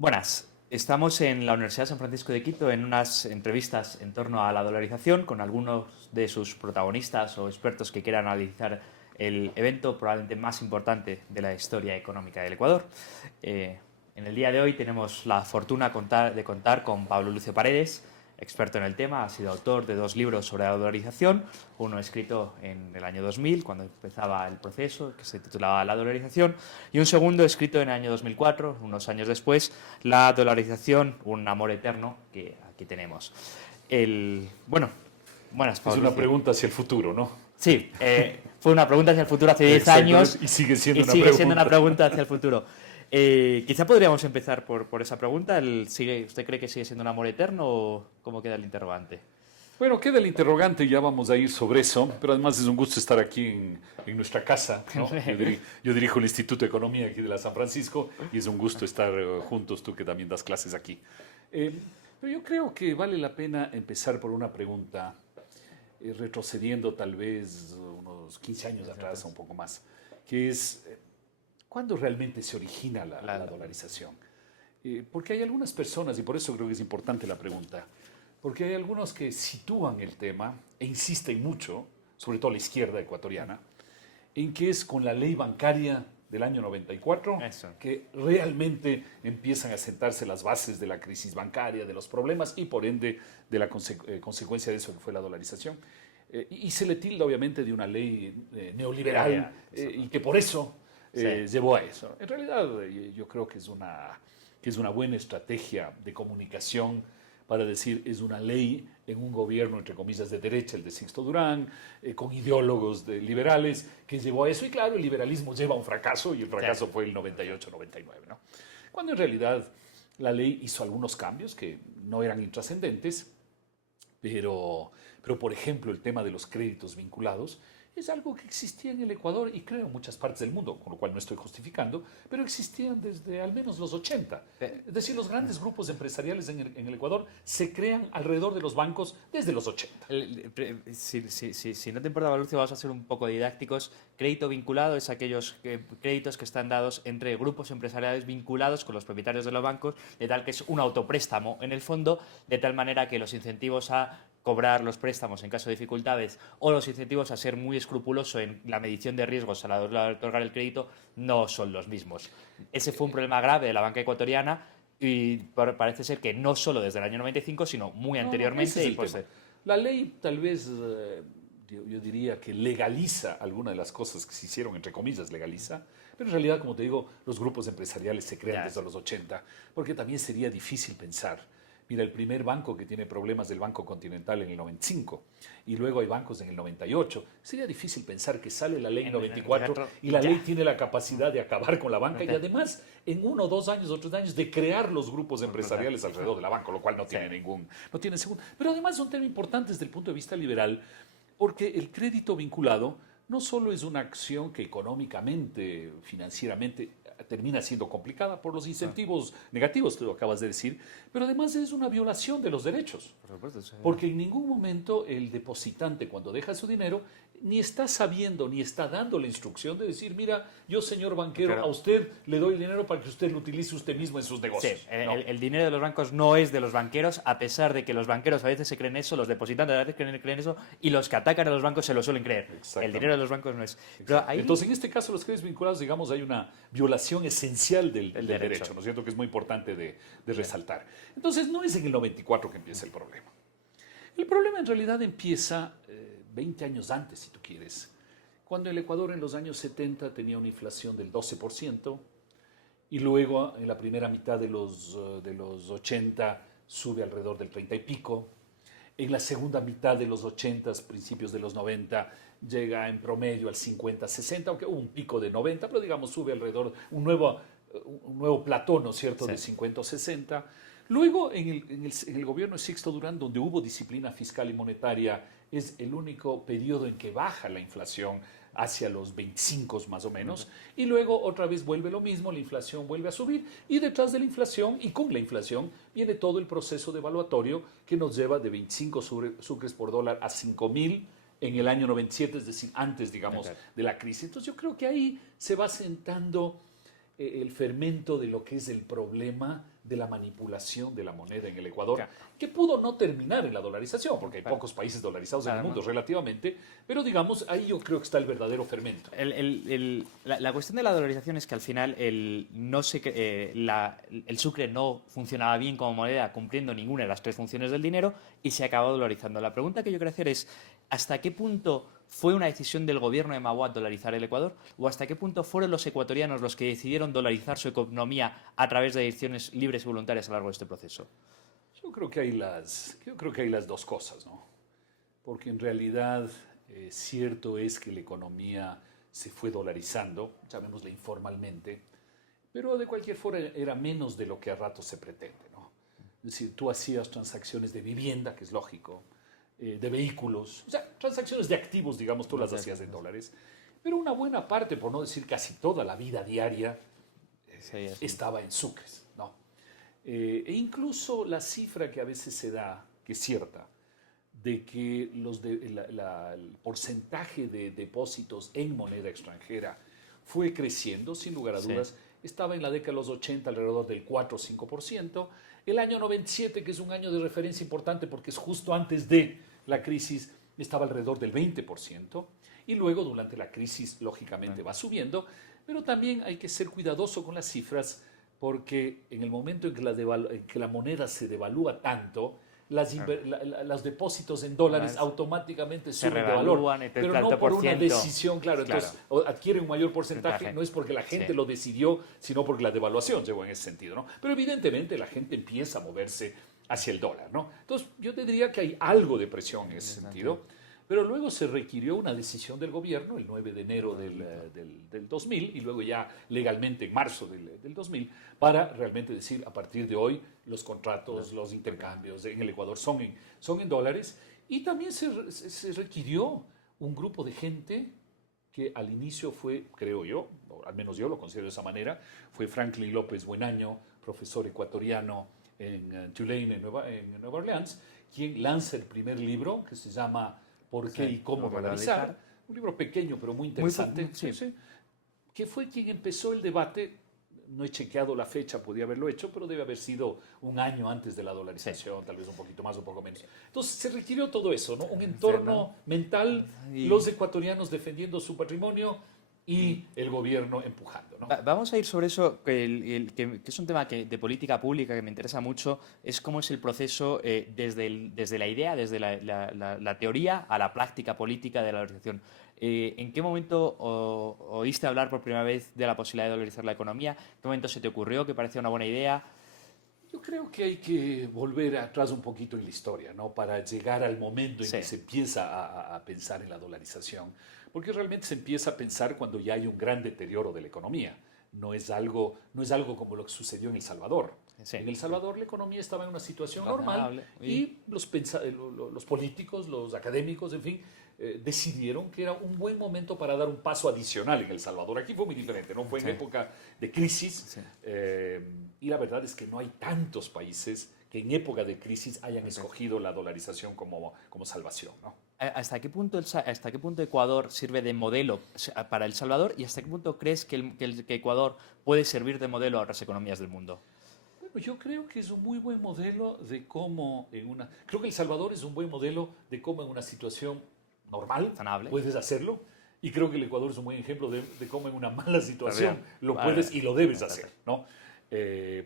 Buenas, estamos en la Universidad de San Francisco de Quito en unas entrevistas en torno a la dolarización con algunos de sus protagonistas o expertos que quieran analizar el evento probablemente más importante de la historia económica del Ecuador. En el día de hoy tenemos la fortuna de contar con Pablo Lucio Paredes, experto en el tema, ha sido autor de 2 libros sobre la dolarización, uno escrito en el año 2000, cuando empezaba el proceso, que se titulaba La dolarización, y un segundo escrito en el año 2004, unos años después, La dolarización, un amor eterno, que aquí tenemos. Bueno, buenas, Es Pablo una Lucio. pregunta hacia el futuro, ¿no? Sí, fue una pregunta hacia el futuro hace 10 Exactamente, años y sigue y siendo una sigue siendo una pregunta. pregunta hacia el futuro. Quizá podríamos empezar por esa pregunta. ¿Usted cree que sigue siendo un amor eterno o cómo queda el interrogante? Bueno, queda el interrogante, ya vamos a ir sobre eso, pero además es un gusto estar aquí en nuestra casa, ¿no? Yo dirijo el Instituto de Economía aquí de la San Francisco y es un gusto estar juntos, tú que también das clases aquí. Eh, pero yo creo que vale la pena empezar por una pregunta, retrocediendo tal vez unos 15 años atrás o un poco más, que es, ¿cuándo realmente se origina la dolarización? Porque hay algunas personas, y por eso creo que es importante la pregunta, porque hay algunos que sitúan el tema e insisten mucho, sobre todo la izquierda ecuatoriana, en que es con la ley bancaria del año 94 Eso. que realmente empiezan a sentarse las bases de la crisis bancaria, de los problemas y por ende de la consecuencia de eso que fue la dolarización. Y se le tilda obviamente de una ley neoliberal y que por eso Sí. llevó a eso. En realidad yo creo que es una buena estrategia de comunicación para decir es una ley en un gobierno, entre comillas, de derecha, el de Sixto Durán, con ideólogos liberales, que llevó a eso. Y claro, el liberalismo lleva a un fracaso y el fracaso Sí. fue el 98-99, ¿no? Cuando en realidad la ley hizo algunos cambios que no eran intrascendentes, pero por ejemplo el tema de los créditos vinculados es algo que existía en el Ecuador y creo en muchas partes del mundo, con lo cual no estoy justificando, pero existían desde al menos los 80. Es decir, los grandes grupos empresariales en el Ecuador se crean alrededor de los bancos desde los 80. Si no te importa, Lucio, vamos a ser un poco didácticos. Crédito vinculado es aquellos créditos que están dados entre grupos empresariales vinculados con los propietarios de los bancos, de tal que es un autopréstamo en el fondo, de tal manera que los incentivos a cobrar los préstamos en caso de dificultades o los incentivos a ser muy escrupuloso en la medición de riesgos a la hora de otorgar el crédito no son los mismos. Ese fue un problema grave de la banca ecuatoriana y parece ser que no solo desde el año 95, sino muy No, no, ese anteriormente. es Y el pues, tema. La ley tal vez, yo diría que legaliza algunas de las cosas que se hicieron, entre comillas, legaliza, pero en realidad, como te digo, los grupos empresariales se crean ya, desde los 80, porque también sería difícil pensar. Mira, el primer banco que tiene problemas del Banco Continental en el 95 y luego hay bancos en el 98. Sería difícil pensar que sale la ley en 94 y la ya. ley tiene la capacidad de acabar con la banca y además en 1, 2 años o 3 años de crear los grupos empresariales alrededor de la banca, lo cual no tiene no tiene segundo. Pero además es un tema importante desde el punto de vista liberal porque el crédito vinculado no solo es una acción que económicamente, financieramente, termina siendo complicada por los incentivos negativos, tú lo acabas de decir, pero además es una violación de los derechos. Por supuesto, sí. Porque en ningún momento el depositante cuando deja su dinero ni está sabiendo ni está dando la instrucción de decir, mira, yo señor banquero, Pero, a usted le doy el dinero para que usted lo utilice usted mismo en sus sí, negocios. No. el dinero de los bancos no es de los banqueros, a pesar de que los banqueros a veces se creen eso, los depositantes a veces creen eso, y los que atacan a los bancos se lo suelen creer. El dinero de los bancos no es. Pero Exacto. ahí, Entonces, en este caso, los créditos vinculados, digamos, hay una violación esencial del derecho. derecho, ¿no es cierto? Que es muy importante de resaltar. Entonces, no es en el 94 que empieza el problema. El problema en realidad empieza 20 años antes, si tú quieres, cuando el Ecuador en los años 70 tenía una inflación del 12% y luego en la primera mitad de los 80 sube alrededor del 30 y pico. En la segunda mitad de los 80, principios de los 90, llega en promedio al 50-60, aunque hubo un pico de 90, pero digamos sube alrededor, un nuevo plató, ¿no es cierto?, Sí. de 50 o 60. Luego, en el gobierno de Sixto Durán, donde hubo disciplina fiscal y monetaria, es el único periodo en que baja la inflación hacia los 25 más o menos, y luego otra vez vuelve lo mismo, la inflación vuelve a subir, y detrás de la inflación y con la inflación viene todo el proceso devaluatorio que nos lleva de 25 sucres por dólar a 5.000 en el año 97, es decir, antes, digamos, de la crisis. Entonces yo creo que ahí se va sentando el fermento de lo que es el problema de la manipulación de la moneda en el Ecuador, Claro. que pudo no terminar en la dolarización, porque hay Claro. pocos países dolarizados en el Claro, mundo ¿no? relativamente, pero digamos, ahí yo creo que está el verdadero fermento. La cuestión de la dolarización es que al final el sucre no funcionaba bien como moneda cumpliendo ninguna de las tres funciones del dinero y se acabó dolarizando. La pregunta que yo quiero hacer es, ¿hasta qué punto fue una decisión del gobierno de Maguad dolarizar el Ecuador? ¿O hasta qué punto fueron los ecuatorianos los que decidieron dolarizar su economía a través de decisiones libres y voluntarias a lo largo de este proceso? Yo creo que hay las dos cosas, ¿no? Porque en realidad cierto es que la economía se fue dolarizando, llamémosle informalmente, pero de cualquier forma era menos de lo que a ratos se pretende, ¿no? Es decir, tú hacías transacciones de vivienda, que es lógico, de vehículos, o sea, transacciones de activos, digamos, tú las hacías en dólares, pero una buena parte, por no decir casi toda la vida diaria, Sí, estaba en sucres, ¿no? E incluso la cifra que a veces se da, que es cierta, de que el porcentaje de depósitos en moneda extranjera fue creciendo, sin lugar a dudas. Estaba en la década de los 80 alrededor del 4 o 5%. El año 97, que es un año de referencia importante porque es justo antes de la crisis, estaba alrededor del 20%. Y luego, durante la crisis, lógicamente va subiendo. Pero también hay que ser cuidadoso con las cifras porque en el momento en que la moneda se devalúa tanto, los depósitos en dólares automáticamente se suben de valor, revalúan, pero no por una decisión, claro, entonces adquieren un mayor porcentaje, no es porque la gente lo decidió, sino porque la devaluación llegó en ese sentido, ¿no? Pero evidentemente la gente empieza a moverse hacia el dólar, ¿no? Entonces yo te diría que hay algo de presión en ese sentido, pero luego se requirió una decisión del gobierno el 9 de enero del 2000 y luego ya legalmente en marzo del 2000 para realmente decir a partir de hoy los contratos, los intercambios en el Ecuador son en dólares y también se requirió un grupo de gente que al inicio fue, creo yo, o al menos yo lo considero de esa manera, fue Franklin López Buenaño, profesor ecuatoriano en Tulane, en Nueva Orleans, quien lanza el primer libro que se llama ¿Por qué y cómo dolarizar? Un libro pequeño pero muy interesante, que fue quien empezó el debate. No he chequeado la fecha, podía haberlo hecho, pero debe haber sido un año antes de la dolarización, tal vez un poquito más o un poco menos. Entonces se requirió todo eso, ¿no? Un entorno mental, los ecuatorianos defendiendo su patrimonio y el gobierno empujando, ¿no? Vamos a ir sobre eso, que es un tema de política pública que me interesa mucho, es cómo es el proceso desde la idea, desde la teoría a la práctica política de la dolarización. ¿En qué momento oíste hablar por primera vez de la posibilidad de dolarizar la economía? ¿En qué momento se te ocurrió que parecía una buena idea? Yo creo que hay que volver atrás un poquito en la historia, ¿no? Para llegar al momento en que se empieza a pensar en la dolarización. Porque realmente se empieza a pensar cuando ya hay un gran deterioro de la economía. No es algo como lo que sucedió en El Salvador. En El Salvador la economía estaba en una situación normal y los políticos, los académicos, en fin, decidieron que era un buen momento para dar un paso adicional en El Salvador. Aquí fue muy diferente, ¿no? Fue en época de crisis y la verdad es que no hay tantos países que en época de crisis hayan escogido la dolarización como salvación, ¿no? ¿Hasta qué punto Ecuador sirve de modelo para El Salvador y hasta qué punto crees que Ecuador puede servir de modelo a otras economías del mundo? Bueno, yo creo que es un muy buen modelo de cómo creo que El Salvador es un buen modelo de cómo en una situación normal Sanable. puedes hacerlo y creo que el Ecuador es un buen ejemplo de cómo en una mala situación lo puedes y lo debes hacer, ¿no?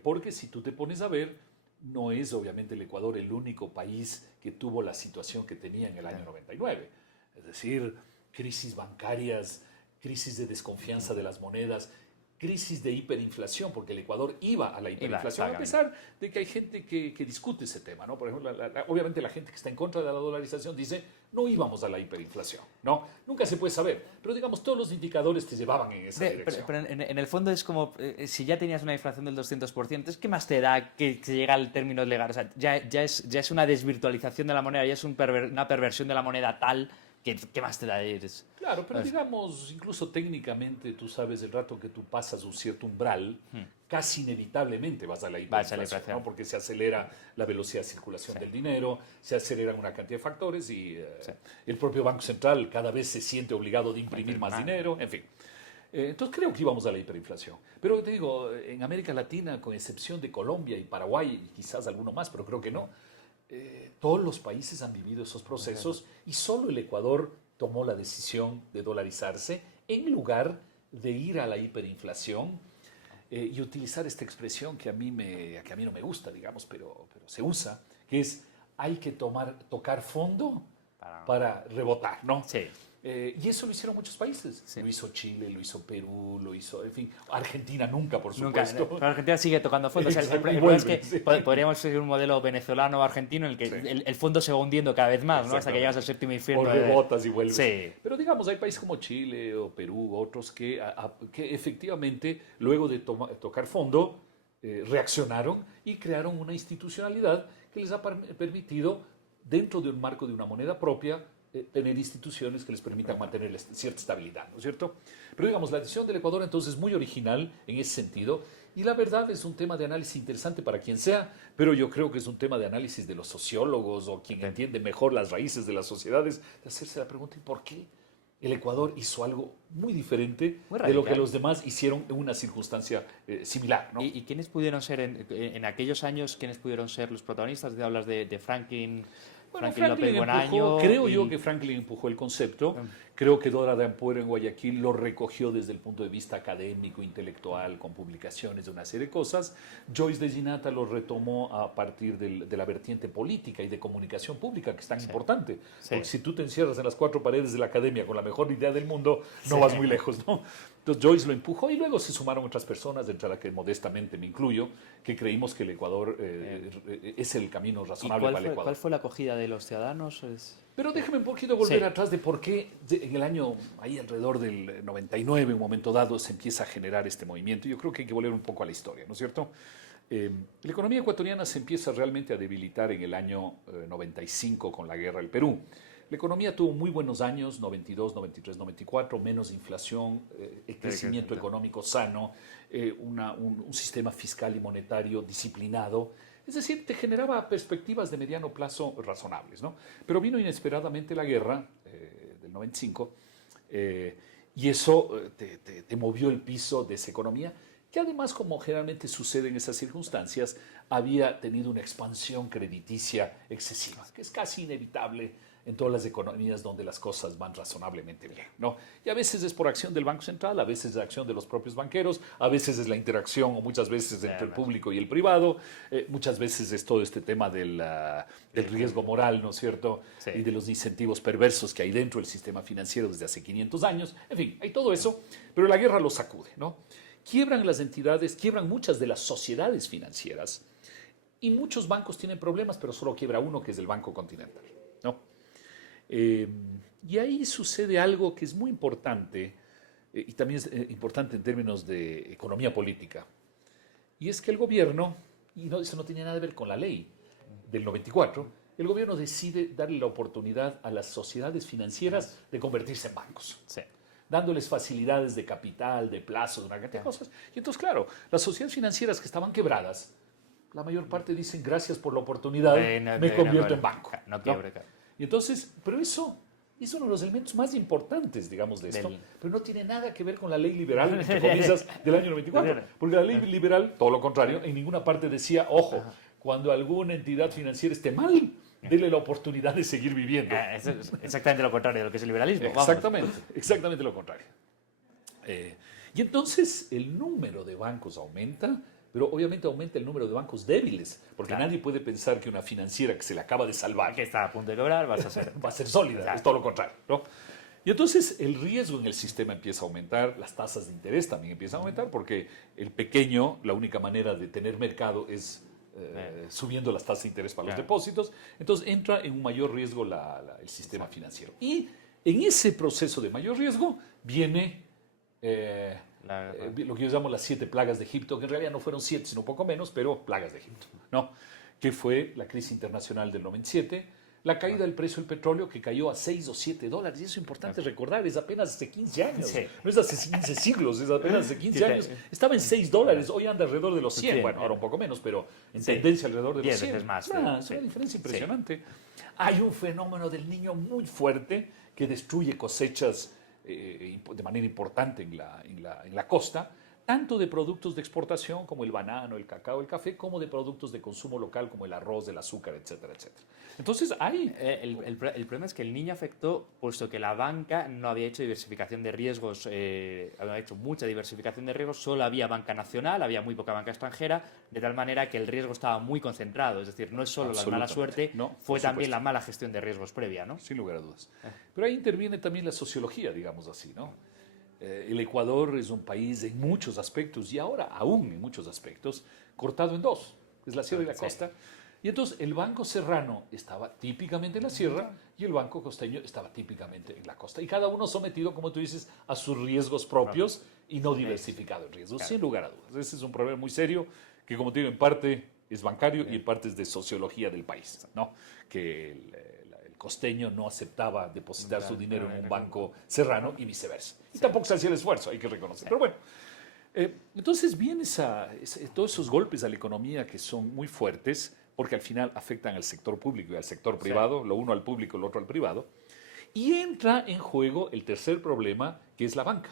Porque si tú te pones a ver, no es obviamente el Ecuador el único país que tuvo la situación que tenía en el año 99. Es decir, crisis bancarias, crisis de desconfianza de las monedas, crisis de hiperinflación, porque el Ecuador iba a la hiperinflación, a pesar de que hay gente que discute ese tema, ¿no? Por ejemplo, obviamente la gente que está en contra de la dolarización dice, no íbamos a la hiperinflación, ¿no? Nunca se puede saber, pero digamos, todos los indicadores te llevaban en esa dirección. Pero en el fondo es como, si ya tenías una inflación del 200%, ¿qué más te da que se llega al término legal? O sea, ya es una desvirtualización de la moneda, ya es una perversión de la moneda tal. ¿Qué más te da? Claro, pero digamos, incluso técnicamente, tú sabes, el rato que tú pasas un cierto umbral, casi inevitablemente vas a la hiperinflación, ¿no? Porque se acelera la velocidad de circulación del dinero, se aceleran una cantidad de factores y el propio Banco Central cada vez se siente obligado de imprimir más dinero, en fin. Entonces creo que íbamos a la hiperinflación. Pero te digo, en América Latina, con excepción de Colombia y Paraguay, y quizás alguno más, pero creo que no, todos los países han vivido esos procesos y solo el Ecuador tomó la decisión de dolarizarse en lugar de ir a la hiperinflación y utilizar esta expresión que a mí no me gusta, digamos, pero se usa, que es hay que tocar fondo para rebotar, ¿no? Sí. Y eso lo hicieron muchos países. Sí. Lo hizo Chile, lo hizo Perú, lo hizo, en fin, Argentina nunca, por supuesto. Pero Argentina sigue tocando fondo. O sea, el problema es que podríamos seguir un modelo venezolano o argentino en el que el fondo se va hundiendo cada vez más, ¿no? Hasta que llegas al séptimo infierno. O rebotas y vuelves. Sí. Pero digamos, hay países como Chile o Perú, otros que efectivamente, luego de tocar fondo, reaccionaron y crearon una institucionalidad que les ha permitido, dentro de un marco de una moneda propia, tener instituciones que les permitan mantener cierta estabilidad, ¿no es cierto? Pero digamos, la decisión del Ecuador entonces es muy original en ese sentido y la verdad es un tema de análisis interesante para quien sea, pero yo creo que es un tema de análisis de los sociólogos o quien entiende mejor las raíces de las sociedades, de hacerse la pregunta, ¿y por qué el Ecuador hizo algo muy diferente de lo que los demás hicieron en una circunstancia similar, ¿no? ¿Y quiénes pudieron ser, en aquellos años, quiénes pudieron ser los protagonistas? Te hablas de Franklin... Bueno, Franklin López Buenaño. Creo yo que Franklin empujó el concepto. Creo que Dora de Ampuero en Guayaquil lo recogió desde el punto de vista académico, intelectual, con publicaciones de una serie de cosas. Joyce de Ginata lo retomó a partir de la vertiente política y de comunicación pública, que es tan importante. Porque si tú te encierras en las cuatro paredes de la academia con la mejor idea del mundo, no vas muy lejos, ¿no? Entonces Joyce lo empujó y luego se sumaron otras personas, entre las que modestamente me incluyo, que creímos que el Ecuador es el camino razonable para el Ecuador. ¿Cuál fue la acogida de los ciudadanos? Pero déjame un poquito volver atrás de por qué en el año, ahí alrededor del 99, un momento dado, se empieza a generar este movimiento. Yo creo que hay que volver un poco a la historia, ¿no es cierto? La economía ecuatoriana se empieza realmente a debilitar en el año 95 con la guerra del Perú. La economía tuvo muy buenos años, 92, 93, 94, menos inflación, crecimiento económico sano, un sistema fiscal y monetario disciplinado. Es decir, te generaba perspectivas de mediano plazo razonables, ¿no? Pero vino inesperadamente la guerra del 95 y eso te movió el piso de esa economía, que además, como generalmente sucede en esas circunstancias, había tenido una expansión crediticia excesiva, que es casi inevitable en todas las economías donde las cosas van razonablemente bien, ¿no? Y a veces es por acción del Banco Central, a veces es acción de los propios banqueros, a veces es la interacción o muchas veces entre el público y el privado, muchas veces es todo este tema del riesgo moral, ¿no es cierto? Sí. Y de los incentivos perversos que hay dentro del sistema financiero desde hace 500 años. En fin, hay todo eso, pero la guerra lo sacude, ¿no? Quiebran las entidades, quiebran muchas de las sociedades financieras y muchos bancos tienen problemas, pero solo quiebra uno, que es el Banco Continental, ¿no? Y ahí sucede algo que es muy importante y también es importante en términos de economía política. Y es que el gobierno, y no, eso no tiene nada que ver con la ley del 94, el gobierno decide darle la oportunidad a las sociedades financieras de convertirse en bancos. Sí. Dándoles facilidades de capital, de plazo, de una cantidad de cosas. Y entonces, claro, las sociedades financieras que estaban quebradas, la mayor parte dicen gracias por la oportunidad, me convierto en banco. No quiebre, claro. Y entonces, pero eso es uno de los elementos más importantes, digamos, de esto, pero no tiene nada que ver con la ley liberal, entre comillas, del año 94, porque la ley liberal, todo lo contrario, en ninguna parte decía, ojo, cuando alguna entidad financiera esté mal, dele la oportunidad de seguir viviendo. Es exactamente lo contrario de lo que es el liberalismo. Exactamente lo contrario. Y entonces el número de bancos aumenta, pero obviamente aumenta el número de bancos débiles, porque nadie puede pensar que una financiera que se le acaba de salvar, que está a punto de quebrar, va a ser sólida, es todo lo contrario, ¿no? Y entonces el riesgo en el sistema empieza a aumentar, las tasas de interés también empiezan a aumentar, porque el pequeño, la única manera de tener mercado es subiendo las tasas de interés para los depósitos, entonces entra en un mayor riesgo el sistema financiero. Y en ese proceso de mayor riesgo viene lo que yo llamo las 7 plagas de Egipto, que en realidad no fueron 7, sino un poco menos, pero plagas de Egipto, ¿no? Que fue la crisis internacional del 97, la caída del precio del petróleo que cayó a 6 o 7 dólares, y eso es importante recordar, es apenas hace 15 años, no es hace 15 siglos, es apenas hace 15 años, estaba en 6 dólares, hoy anda alrededor de los 100, bueno, ahora un poco menos, pero en tendencia alrededor de los 100. Veces más. Es una diferencia impresionante. Hay un fenómeno del niño muy fuerte que destruye cosechas de manera importante en la costa, tanto de productos de exportación como el banano, el cacao, el café, como de productos de consumo local como el arroz, el azúcar, etcétera, etcétera. Entonces hay... El problema es que el niño afectó puesto que la banca no había hecho diversificación de riesgos, había hecho mucha diversificación de riesgos, solo había banca nacional, había muy poca banca extranjera, de tal manera que el riesgo estaba muy concentrado. Es decir, no es solo la mala suerte, no, fue también la mala gestión de riesgos previa, ¿no? Sin lugar a dudas. Pero ahí interviene también la sociología, digamos así, ¿no? El Ecuador es un país en muchos aspectos, y ahora aún en muchos aspectos, cortado en dos. Es la sierra y la costa. Y entonces el Banco Serrano estaba típicamente en la sierra y el Banco Costeño estaba típicamente en la costa. Y cada uno sometido, como tú dices, a sus riesgos propios y no diversificado en riesgos, sin lugar a dudas. Ese es un problema muy serio que, como te digo, en parte es bancario y en parte es de sociología del país, ¿no? Que el costeño no aceptaba depositar su dinero en un banco serrano y viceversa. Y tampoco se hacía el esfuerzo, hay que reconocer. Pero bueno, entonces vienen todos esos golpes a la economía que son muy fuertes, porque al final afectan al sector público y al sector privado, lo uno al público, lo otro al privado. Y entra en juego el tercer problema, que es la banca.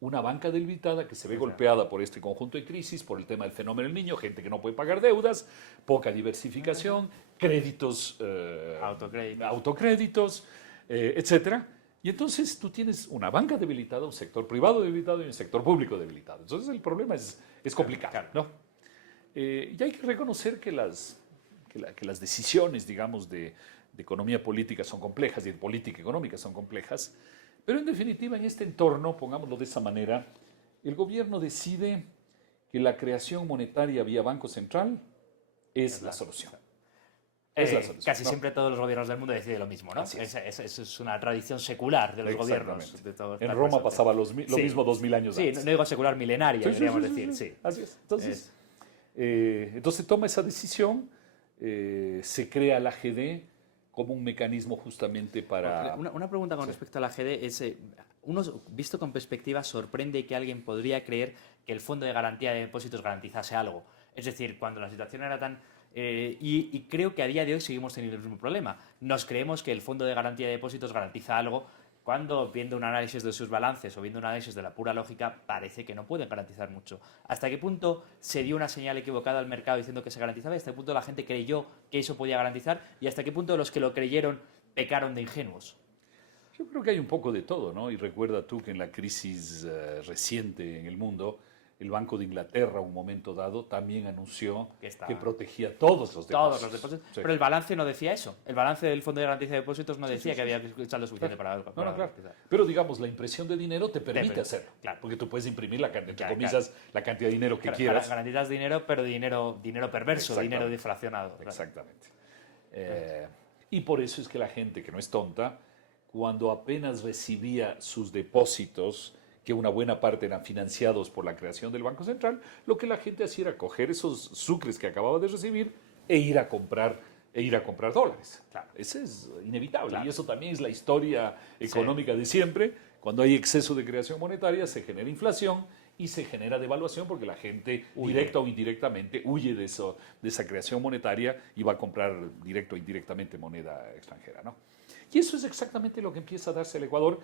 Una banca debilitada que se ve golpeada por este conjunto de crisis, por el tema del fenómeno del niño, gente que no puede pagar deudas, poca diversificación, créditos, autocréditos, etcétera. Y entonces tú tienes una banca debilitada, un sector privado debilitado y un sector público debilitado. Entonces el problema es complicado, ¿no? Y hay que reconocer que las decisiones, digamos, de economía política son complejas y de política económica son complejas. Pero en definitiva, en este entorno, pongámoslo de esa manera, el gobierno decide que la creación monetaria vía Banco Central es la solución. Casi siempre todos los gobiernos del mundo deciden lo mismo, ¿no? Es una tradición secular de los gobiernos. En Roma pasaba lo mismo 2000 años antes. Sí, no digo secular milenaria, deberíamos decir. Sí. Así es. Entonces toma esa decisión, se crea la AGD como un mecanismo justamente para... Una pregunta con respecto a la AGD es, uno, visto con perspectiva, sorprende que alguien podría creer que el Fondo de Garantía de Depósitos garantizase algo. Es decir, cuando la situación era tan... y creo que a día de hoy seguimos teniendo el mismo problema. Nos creemos que el Fondo de Garantía de Depósitos garantiza algo cuando, viendo un análisis de sus balances o viendo un análisis de la pura lógica, parece que no pueden garantizar mucho. ¿Hasta qué punto se dio una señal equivocada al mercado diciendo que se garantizaba? ¿Hasta qué punto la gente creyó que eso podía garantizar? ¿Y hasta qué punto los que lo creyeron pecaron de ingenuos? Yo creo que hay un poco de todo, ¿no? Y recuerda tú que en la crisis reciente en el mundo, el Banco de Inglaterra, un momento dado, también anunció que protegía todos los depósitos. Todos los depósitos. Sí. Pero el balance no decía eso. El balance del Fondo de Garantía de Depósitos no decía que había que echar lo suficiente para claro. Pero digamos, la impresión de dinero te permite hacerlo. Claro. Porque tú puedes imprimir la cantidad de dinero que quieras. Garantizas dinero, pero dinero perverso, dinero deflacionado. Claro. Exactamente. Y por eso es que la gente que no es tonta, cuando apenas recibía sus depósitos, que una buena parte eran financiados por la creación del Banco Central, lo que la gente hacía era coger esos sucres que acababa de recibir e ir a comprar dólares. Claro, eso es inevitable. Claro. Y eso también es la historia económica de siempre. Cuando hay exceso de creación monetaria, se genera inflación y se genera devaluación porque la gente, directa o indirectamente, huye de esa creación monetaria y va a comprar directo o indirectamente moneda extranjera, ¿no? Y eso es exactamente lo que empieza a darse al Ecuador.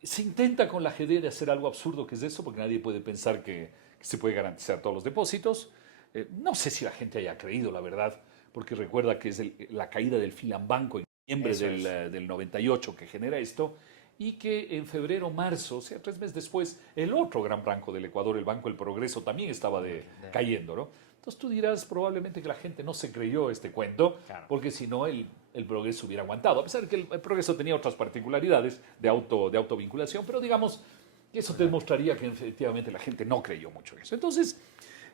Se intenta con la AGD de hacer algo absurdo que es eso, porque nadie puede pensar que se puede garantizar todos los depósitos. No sé si la gente haya creído, la verdad, porque recuerda que es la caída del Filambanco en noviembre del 98 que genera esto, y que en febrero, marzo, o sea, 3 meses después, el otro gran banco del Ecuador, el Banco del Progreso, también estaba cayendo, ¿no? Entonces tú dirás probablemente que la gente no se creyó este cuento, porque si no el Progreso hubiera aguantado, a pesar de que el Progreso tenía otras particularidades de autovinculación, pero digamos que eso te demostraría que efectivamente la gente no creyó mucho en eso. Entonces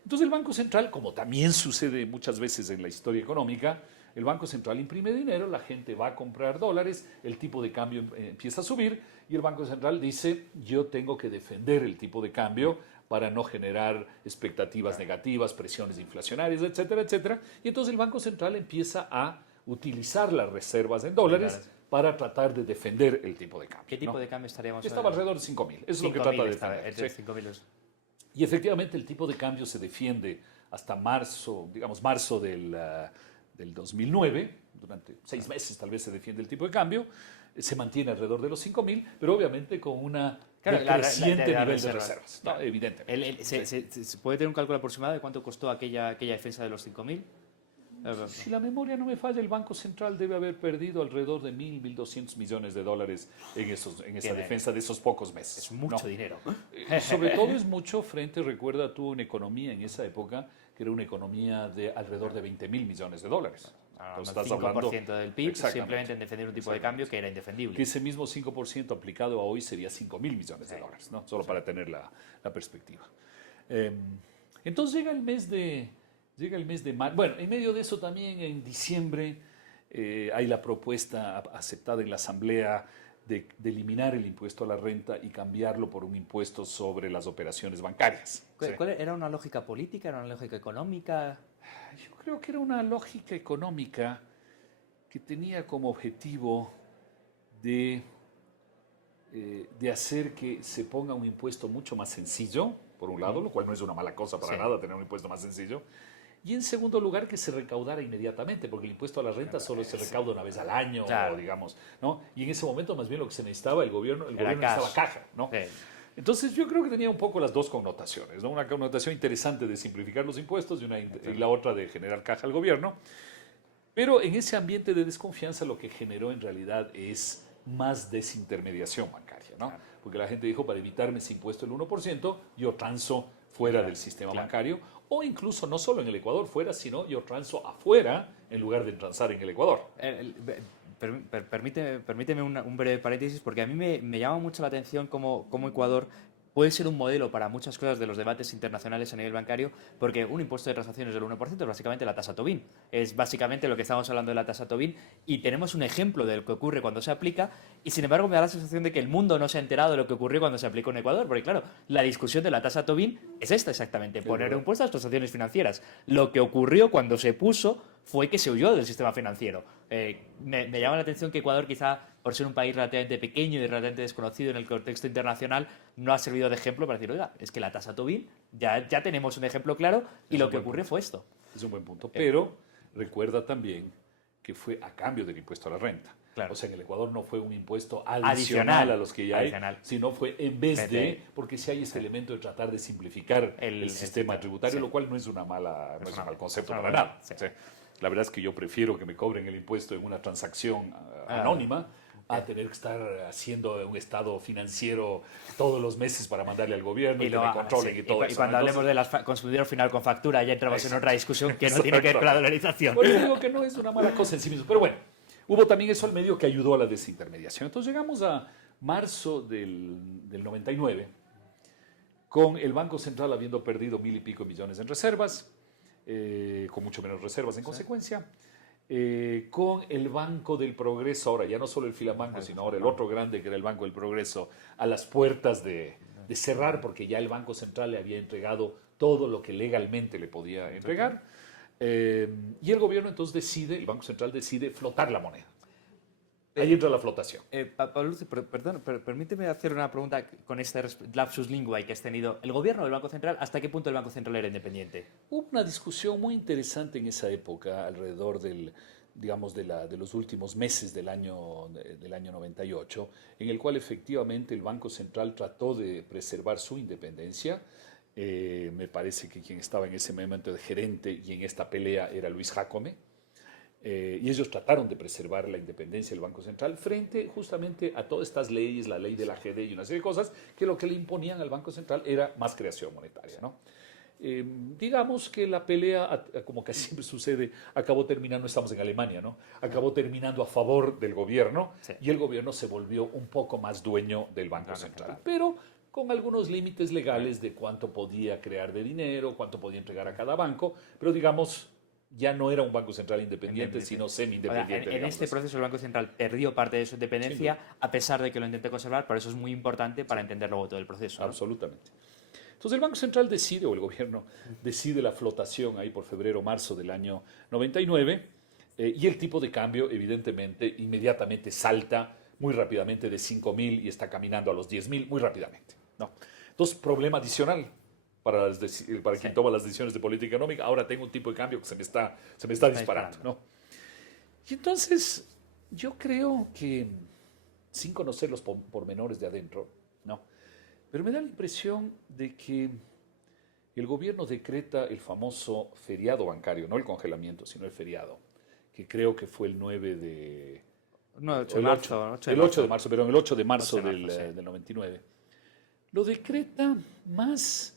el Banco Central, como también sucede muchas veces en la historia económica, el Banco Central imprime dinero, la gente va a comprar dólares, el tipo de cambio empieza a subir y el Banco Central dice, yo tengo que defender el tipo de cambio para no generar expectativas negativas, presiones inflacionarias, etcétera, etcétera. Y entonces el Banco Central empieza a utilizar las reservas en dólares para tratar de defender el tipo de cambio. ¿Qué tipo de cambio estaríamos hablando? Estaba alrededor de 5.000. Eso es lo que trata de defender. Sí. 5.000. Y efectivamente el tipo de cambio se defiende hasta marzo, digamos marzo del 2009, durante 6 meses tal vez se defiende el tipo de cambio, se mantiene alrededor de los 5.000, pero obviamente con una creciente nivel de reservas. Claro. No, evidentemente. ¿Se puede tener un cálculo aproximado de cuánto costó aquella defensa de los 5.000? Si la memoria no me falla, el Banco Central debe haber perdido alrededor de 1.200 millones de dólares en esa defensa de esos pocos meses. Es mucho dinero. Sobre todo es mucho frente, recuerda tú, una economía en esa época que era una economía de alrededor de 20.000 millones de dólares. Entonces, estás 5% hablando, del PIB simplemente en defender un tipo de cambio que era indefendible. Que ese mismo 5% aplicado a hoy sería 5.000 millones de dólares, ¿no? Solo para tener la perspectiva. Entonces llega el mes de marzo. Bueno, en medio de eso también en diciembre hay la propuesta aceptada en la Asamblea de eliminar el impuesto a la renta y cambiarlo por un impuesto sobre las operaciones bancarias. ¿Cuál era una lógica política? ¿Era una lógica económica? Yo creo que era una lógica económica que tenía como objetivo de hacer que se ponga un impuesto mucho más sencillo, por un lado, lo cual no es una mala cosa para nada tener un impuesto más sencillo, y en segundo lugar que se recaudara inmediatamente, porque el impuesto a la renta solo se recauda una vez al año, digamos, ¿no? Y en ese momento más bien lo que se necesitaba el gobierno necesitaba caja, ¿no? Sí. Entonces yo creo que tenía un poco las dos connotaciones, ¿no? Una connotación interesante de simplificar los impuestos y la otra de generar caja al gobierno. Pero en ese ambiente de desconfianza lo que generó en realidad es más desintermediación bancaria, ¿no? Porque la gente dijo, para evitarme ese impuesto del 1%, yo transo fuera del sistema bancario, o incluso no solo en el Ecuador fuera, sino yo transo afuera en lugar de transar en el Ecuador. Permíteme un breve paréntesis, porque a mí me llama mucho la atención cómo Ecuador puede ser un modelo para muchas cosas de los debates internacionales a nivel bancario, porque un impuesto de transacciones del 1% es básicamente la tasa Tobin. Es básicamente lo que estamos hablando de la tasa Tobin, y tenemos un ejemplo de lo que ocurre cuando se aplica, y sin embargo me da la sensación de que el mundo no se ha enterado de lo que ocurrió cuando se aplicó en Ecuador, porque claro, la discusión de la tasa Tobin es esta exactamente, poner impuestos a las transacciones financieras. Lo que ocurrió cuando se puso fue que se huyó del sistema financiero. Me llama la atención que Ecuador, quizá por ser un país relativamente pequeño y relativamente desconocido en el contexto internacional, no ha servido de ejemplo para decir, oiga, es que la tasa Tobin ya tenemos un ejemplo claro y lo que ocurrió fue esto. Es un buen punto. Pero recuerda también que fue a cambio del impuesto a la renta. Claro. O sea, en el Ecuador no fue un impuesto adicional a los que ya hay, sino fue en vez de, porque si hay este elemento de tratar de simplificar el sistema tributario, lo cual no es un mal concepto para nada. Sí. La verdad es que yo prefiero que me cobren el impuesto en una transacción anónima a tener que estar haciendo un estado financiero todos los meses para mandarle al gobierno y que me controlen y todo eso. Y cuando hablemos del consumidor final con factura, ya entramos en otra discusión que no tiene que ver con la dolarización. Bueno, yo digo que no es una mala cosa en sí mismo, pero bueno, hubo también eso al medio que ayudó a la desintermediación. Entonces llegamos a marzo del 99, con el Banco Central habiendo perdido 1.000 y pico millones en reservas, con mucho menos reservas en consecuencia, con el Banco del Progreso, ahora ya no solo el Filabanco, sino ahora el otro grande que era el Banco del Progreso, a las puertas de cerrar, porque ya el Banco Central le había entregado todo lo que legalmente le podía entregar. Y el gobierno entonces el Banco Central decide flotar la moneda. Ahí entra la flotación. Pablo Lucio, perdón, permíteme hacer una pregunta con este lapsus linguae que has tenido. ¿El gobierno del Banco Central, hasta qué punto el Banco Central era independiente? Hubo una discusión muy interesante en esa época, alrededor de los últimos meses del año 98, en el cual efectivamente el Banco Central trató de preservar su independencia. Me parece que quien estaba en ese momento de gerente y en esta pelea era Luis Jácome. Y ellos trataron de preservar la independencia del Banco Central frente justamente a todas estas leyes, la ley de la GD y una serie de cosas, que lo que le imponían al Banco Central era más creación monetaria, ¿no? Digamos que la pelea, como casi siempre sucede, acabó terminando, estamos en Alemania, ¿no? Acabó terminando a favor del gobierno, y el gobierno se volvió un poco más dueño del Banco Central. Pero con algunos límites legales de cuánto podía crear de dinero, cuánto podía entregar a cada banco, pero digamos, ya no era un Banco Central independiente, sino semi-independiente. En este proceso el Banco Central perdió parte de su independencia, a pesar de que lo intenté conservar, por eso es muy importante para entender luego todo el proceso, ¿no? Absolutamente. Entonces el Banco Central decide, o el gobierno decide la flotación ahí por febrero o marzo del año 99, y el tipo de cambio evidentemente inmediatamente salta muy rápidamente de 5.000 y está caminando a los 10.000 muy rápidamente, ¿no? Entonces, problema adicional para quien toma las decisiones de política económica, ahora tengo un tipo de cambio que se me está disparando, ¿no? Y entonces, yo creo que, sin conocer los pormenores de adentro, no, pero me da la impresión de que el gobierno decreta el famoso feriado bancario, no el congelamiento, sino el feriado, que creo que fue el 9 de... No, 8 o de marzo. 8 de el 8 marzo. de marzo, perdón, el 8 de marzo, 8 de marzo, sí. del 99. Lo decreta más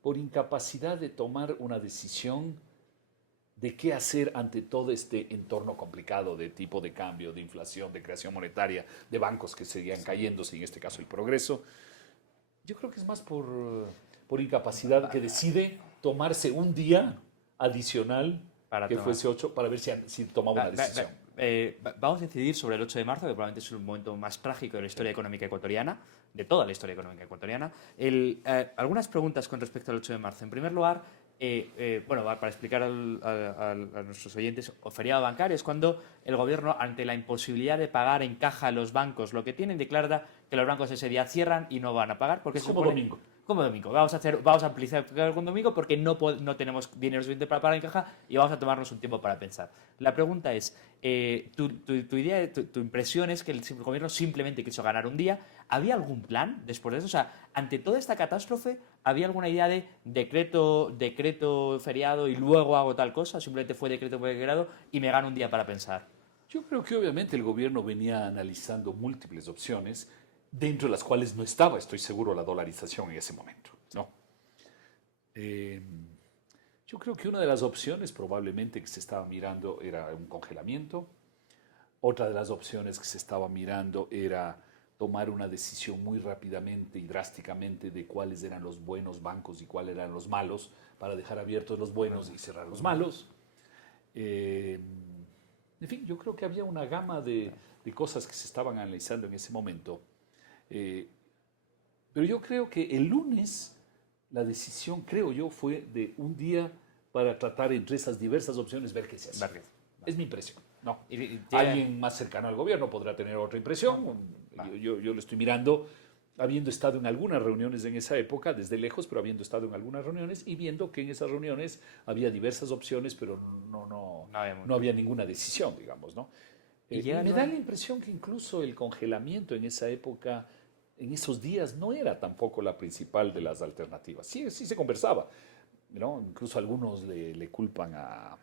por incapacidad de tomar una decisión de qué hacer ante todo este entorno complicado de tipo de cambio, de inflación, de creación monetaria, de bancos que seguían cayéndose, en este caso el progreso. Yo creo que es más por incapacidad que decide tomarse un día adicional, que fuese 8, para ver si tomaba una decisión. Vamos a incidir sobre el 8 de marzo, que probablemente es un momento más trágico de la historia económica ecuatoriana, de toda la historia económica ecuatoriana. Algunas preguntas con respecto al 8 de marzo. En primer lugar, bueno, para explicar a nuestros oyentes, o feriado bancario es cuando el gobierno, ante la imposibilidad de pagar en caja a los bancos lo que tienen, declara que los bancos ese día cierran y no van a pagar. Porque es como domingo. Como domingo. Vamos a ampliar con domingo porque no tenemos dinero suficiente para pagar en caja y vamos a tomarnos un tiempo para pensar. La pregunta es, tu idea, tu impresión es que el gobierno simplemente quiso ganar un día. ¿Había algún plan después de eso? O sea, ante toda esta catástrofe, ¿había alguna idea de decreto feriado y luego hago tal cosa? ¿Simplemente fue decreto feriado y me gano un día para pensar? Yo creo que obviamente el gobierno venía analizando múltiples opciones, dentro de las cuales no estaba, estoy seguro, la dolarización en ese momento, ¿no? Yo creo que una de las opciones probablemente que se estaba mirando era un congelamiento. Otra de las opciones que se estaba mirando era tomar una decisión muy rápidamente y drásticamente de cuáles eran los buenos bancos y cuáles eran los malos, para dejar abiertos los buenos y cerrar los malos. En fin, yo creo que había una gama de cosas que se estaban analizando en ese momento. Pero yo creo que el lunes la decisión, creo yo, fue de un día para tratar entre esas diversas opciones ver qué se hace. Es mi impresión. No. Alguien más cercano al gobierno podrá tener otra impresión. Yo lo estoy mirando, habiendo estado en algunas reuniones en esa época, desde lejos, pero habiendo estado en algunas reuniones y viendo que en esas reuniones había diversas opciones, pero no había ninguna decisión, digamos, ¿no? Me da la impresión que incluso el congelamiento en esa época, en esos días, no era tampoco la principal de las alternativas. Sí se conversaba, ¿no? Incluso algunos le culpan a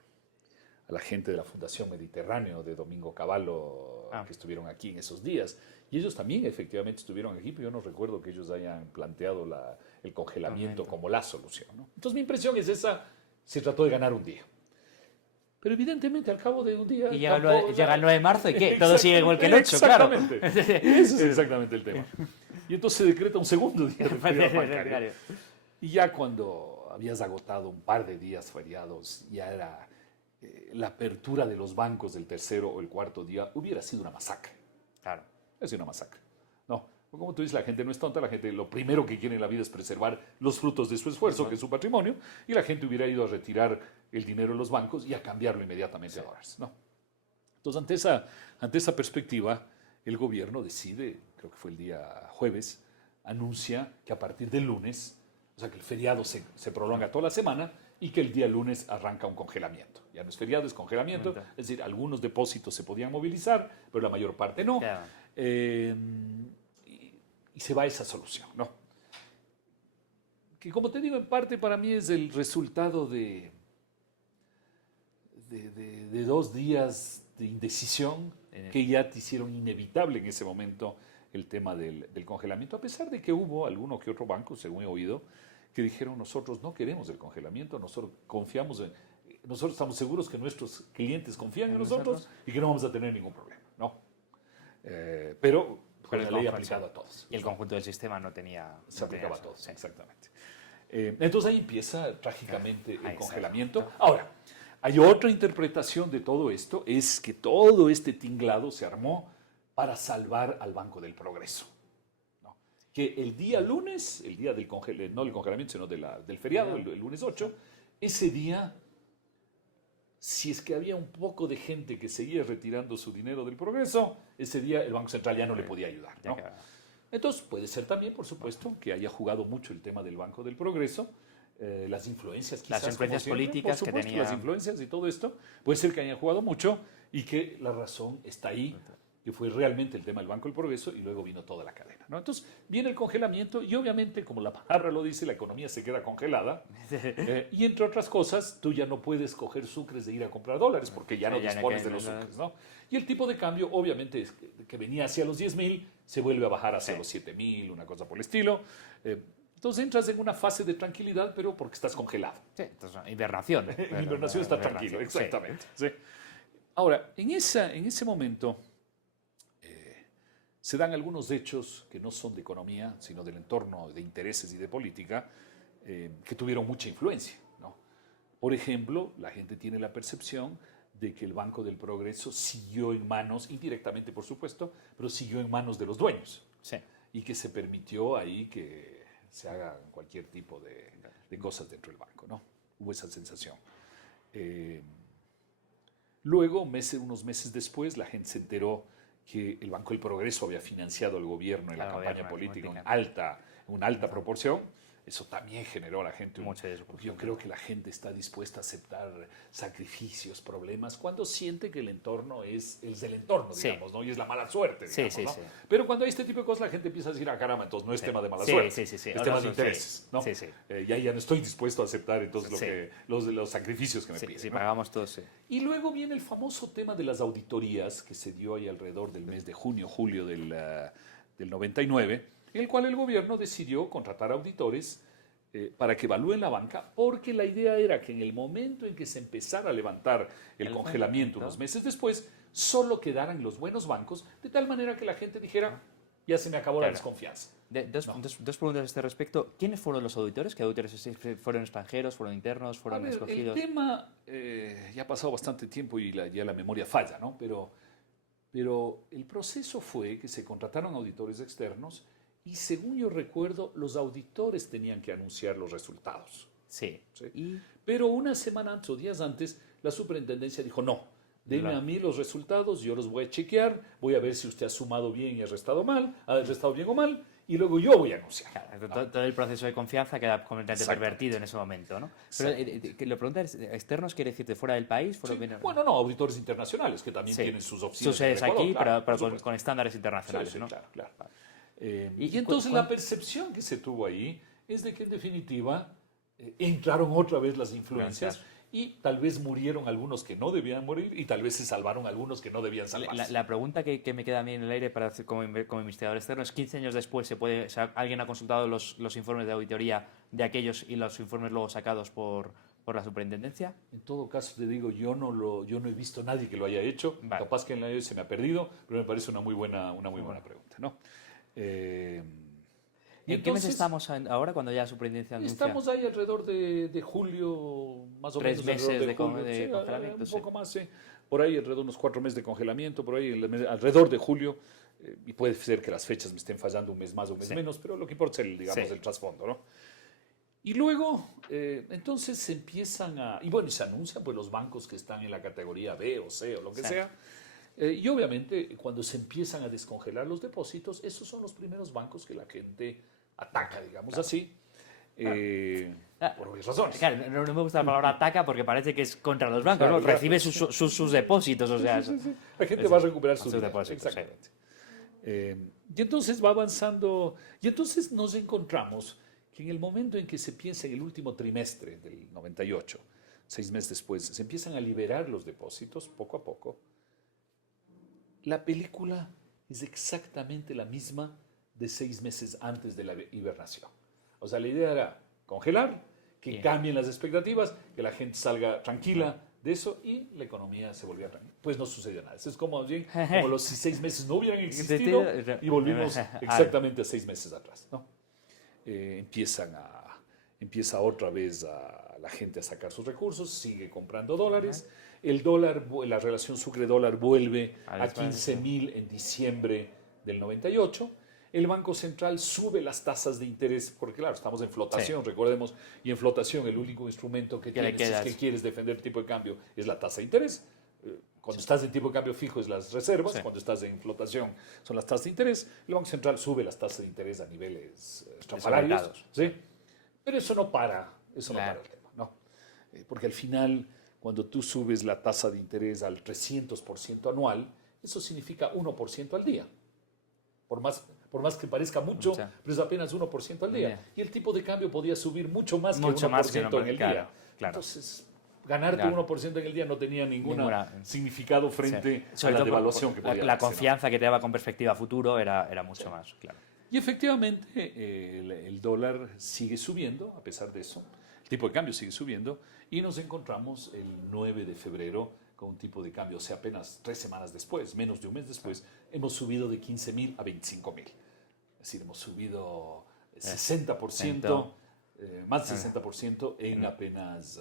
la gente de la Fundación Mediterráneo, de Domingo Cavallo, que estuvieron aquí en esos días. Y ellos también efectivamente estuvieron aquí, pero yo no recuerdo que ellos hayan planteado el congelamiento como la solución, ¿no? Entonces mi impresión es esa, se trató de ganar un día. Pero evidentemente al cabo de un día... Y llega el 9 de marzo y ¿qué? Todo sigue igual que el 8, claro. Exactamente. Ese es exactamente el tema. Y entonces se decreta un segundo día de feriado bancario. Y ya cuando habías agotado un par de días feriados, ya era la apertura de los bancos del tercero o el cuarto día, hubiera sido una masacre. Claro. Hubiera sido una masacre. No. Como tú dices, la gente no es tonta, la gente lo primero que quiere en la vida es preservar los frutos de su esfuerzo, que es su patrimonio, y la gente hubiera ido a retirar el dinero de los bancos y a cambiarlo inmediatamente a dólares, ¿no? Entonces, ante esa perspectiva, el gobierno decide, creo que fue el día jueves, anuncia que a partir del lunes, o sea que el feriado se prolonga toda la semana y que el día lunes arranca un congelamiento. Ya no es feriado, es congelamiento, es decir, algunos depósitos se podían movilizar, pero la mayor parte no. Y se va a esa solución, ¿no? Que como te digo, en parte para mí es el resultado de 2 días de indecisión que ya te hicieron inevitable en ese momento el tema del congelamiento, a pesar de que hubo alguno que otro banco, según he oído, que dijeron: nosotros no queremos el congelamiento, nosotros estamos seguros que nuestros clientes confían en nosotros y que no vamos a tener ningún problema, ¿no? Pero la ley aplicada a todos. Y el conjunto del sistema no tenía... Se aplicaba a todos, sí. Exactamente. Entonces ahí empieza trágicamente el congelamiento. Ahora, hay otra interpretación de todo esto, es que todo este tinglado se armó para salvar al Banco del Progreso, ¿no? Que el día lunes, el día del congelamiento, no del congelamiento, sino del feriado, el lunes 8, ese día, si es que había un poco de gente que seguía retirando su dinero del Progreso, ese día el Banco Central ya no le podía ayudar, ¿no? Entonces puede ser también, por supuesto, que haya jugado mucho el tema del Banco del Progreso, las influencias quizás, las influencias políticas por supuesto, que tenía, las influencias y todo esto, puede ser que hayan jugado mucho Y que la razón está ahí, que fue realmente el tema del Banco del Progreso y luego vino toda la cadena, ¿no? Entonces viene el congelamiento y obviamente, como la palabra lo dice, la economía se queda congelada y entre otras cosas, tú ya no puedes coger sucres de ir a comprar dólares porque ya no dispones de los sucres, ¿no? Y el tipo de cambio, obviamente, que venía hacia los 10.000, se vuelve a bajar hacia los 7.000, una cosa por el estilo. Entonces entras en una fase de tranquilidad, pero porque estás congelado. Sí, entonces, hibernación. En hibernación está tranquilo, exactamente. Sí. Ahora, en ese momento se dan algunos hechos que no son de economía, sino del entorno de intereses y de política, que tuvieron mucha influencia, ¿no? Por ejemplo, la gente tiene la percepción de que el Banco del Progreso siguió en manos, indirectamente por supuesto, pero siguió en manos de los dueños. Sí. Y que se permitió ahí que se hagan cualquier tipo de cosas dentro del banco, ¿no? Hubo esa sensación. Luego, unos meses después, la gente se enteró que el Banco del Progreso había financiado al gobierno en la campaña política en una alta proporción. Eso también generó a la gente porque yo creo que la gente está dispuesta a aceptar sacrificios, problemas, cuando siente que el entorno es del entorno, digamos, ¿no? Y es la mala suerte, digamos, ¿no? Pero cuando hay este tipo de cosas, la gente empieza a decir, ah, caramba, entonces no es tema de mala suerte, es tema de intereses, ¿no? Ya no estoy dispuesto a aceptar entonces los sacrificios que me piden. Sí, pagamos todos, sí. Y luego viene el famoso tema de las auditorías que se dio ahí alrededor del mes de junio, julio del 99, en el cual el gobierno decidió contratar auditores para que evalúen la banca, porque la idea era que en el momento en que se empezara a levantar el congelamiento unos meses después, solo quedaran los buenos bancos, de tal manera que la gente dijera, ya se me acabó la desconfianza. Dos preguntas a este respecto. ¿Quiénes fueron los auditores? ¿Qué auditores fueron extranjeros, fueron internos, fueron escogidos? El tema, ya ha pasado bastante tiempo y ya la memoria falla, ¿no? Pero el proceso fue que se contrataron auditores externos y, según yo recuerdo, los auditores tenían que anunciar los resultados. Sí. Pero una semana antes o días antes, la superintendencia dijo, no, denme a mí los resultados, yo los voy a chequear, voy a ver si usted ha sumado bien y ha restado bien o mal, y luego yo voy a anunciar. Claro, todo el proceso de confianza queda completamente pervertido en ese momento, ¿no? Pero la pregunta es, ¿externos quiere decir de fuera del país? Bueno, no, auditores internacionales que también tienen sus oficinas. Sus sedes aquí, pero con estándares internacionales, ¿no? Claro. Y entonces la percepción que se tuvo ahí es de que en definitiva entraron otra vez las influencias y tal vez murieron algunos que no debían morir y tal vez se salvaron algunos que no debían salvarse. La pregunta que me queda a mí en el aire para hacer como investigador externo es 15 años después alguien ha consultado los informes de auditoría de aquellos y los informes luego sacados por la superintendencia. En todo caso te digo, yo no he visto a nadie que lo haya hecho. Capaz que en la se me ha perdido, pero me parece una muy buena pregunta, ¿no? ¿Y en qué mes estamos ahora cuando ya la superintendencia anuncia? Estamos ahí alrededor de julio, más o menos. 3 meses de congelamiento. Un poco más, sí. Por ahí alrededor de unos 4 meses de congelamiento, por ahí alrededor de julio. Y puede ser que las fechas me estén fallando un mes más o un mes menos, pero lo que importa es el trasfondo, ¿no? Y luego, entonces se empiezan y se anuncian pues los bancos que están en la categoría B o C o lo que sea. Y obviamente cuando se empiezan a descongelar los depósitos, esos son los primeros bancos que la gente ataca, digamos así, por obvias razones. Claro, no me gusta la palabra ataca porque parece que es contra los bancos, ¿no? Recibe sus depósitos, o sea... La gente va a recuperar sus depósitos. Exactamente. Y entonces va avanzando, y entonces nos encontramos que en el momento en que se piensa en el último trimestre del 98, 6 meses después, se empiezan a liberar los depósitos poco a poco. La película es exactamente la misma de 6 meses antes de la hibernación. O sea, la idea era congelar, que cambien las expectativas, que la gente salga tranquila de eso y la economía se volvía tranquila. Pues no sucedió nada. Es como los 6 meses no hubieran existido y volvimos exactamente a 6 meses atrás, ¿no? Empieza otra vez la gente a sacar sus recursos, sigue comprando dólares. El dólar, la relación sucre-dólar vuelve a 15.000 en diciembre del 98. El Banco Central sube las tasas de interés, porque claro, estamos en flotación, recordemos, y en flotación el único instrumento que tienes si es que quieres defender el tipo de cambio es la tasa de interés. Cuando estás en tipo de cambio fijo es las reservas, cuando estás en flotación son las tasas de interés. El Banco Central sube las tasas de interés a niveles estrafalarios. ¿Sí? Pero eso no para el tema, ¿no? Porque al final, cuando tú subes la tasa de interés al 300% anual, eso significa 1% al día. Por más que parezca mucho, pero es apenas 1% al día. Y el tipo de cambio podía subir mucho más que 1% en el día. Entonces, ganarte 1% en el día no tenía ningún significado frente a la devaluación que podía la confianza que te daba con perspectiva a futuro era mucho más, claro. Y efectivamente el dólar sigue subiendo a pesar de eso. El tipo de cambio sigue subiendo y nos encontramos el 9 de febrero con un tipo de cambio, o sea, apenas 3 semanas después, menos de un mes después, hemos subido de 15.000 a 25.000. Es decir, hemos subido 60%, más de 60% en apenas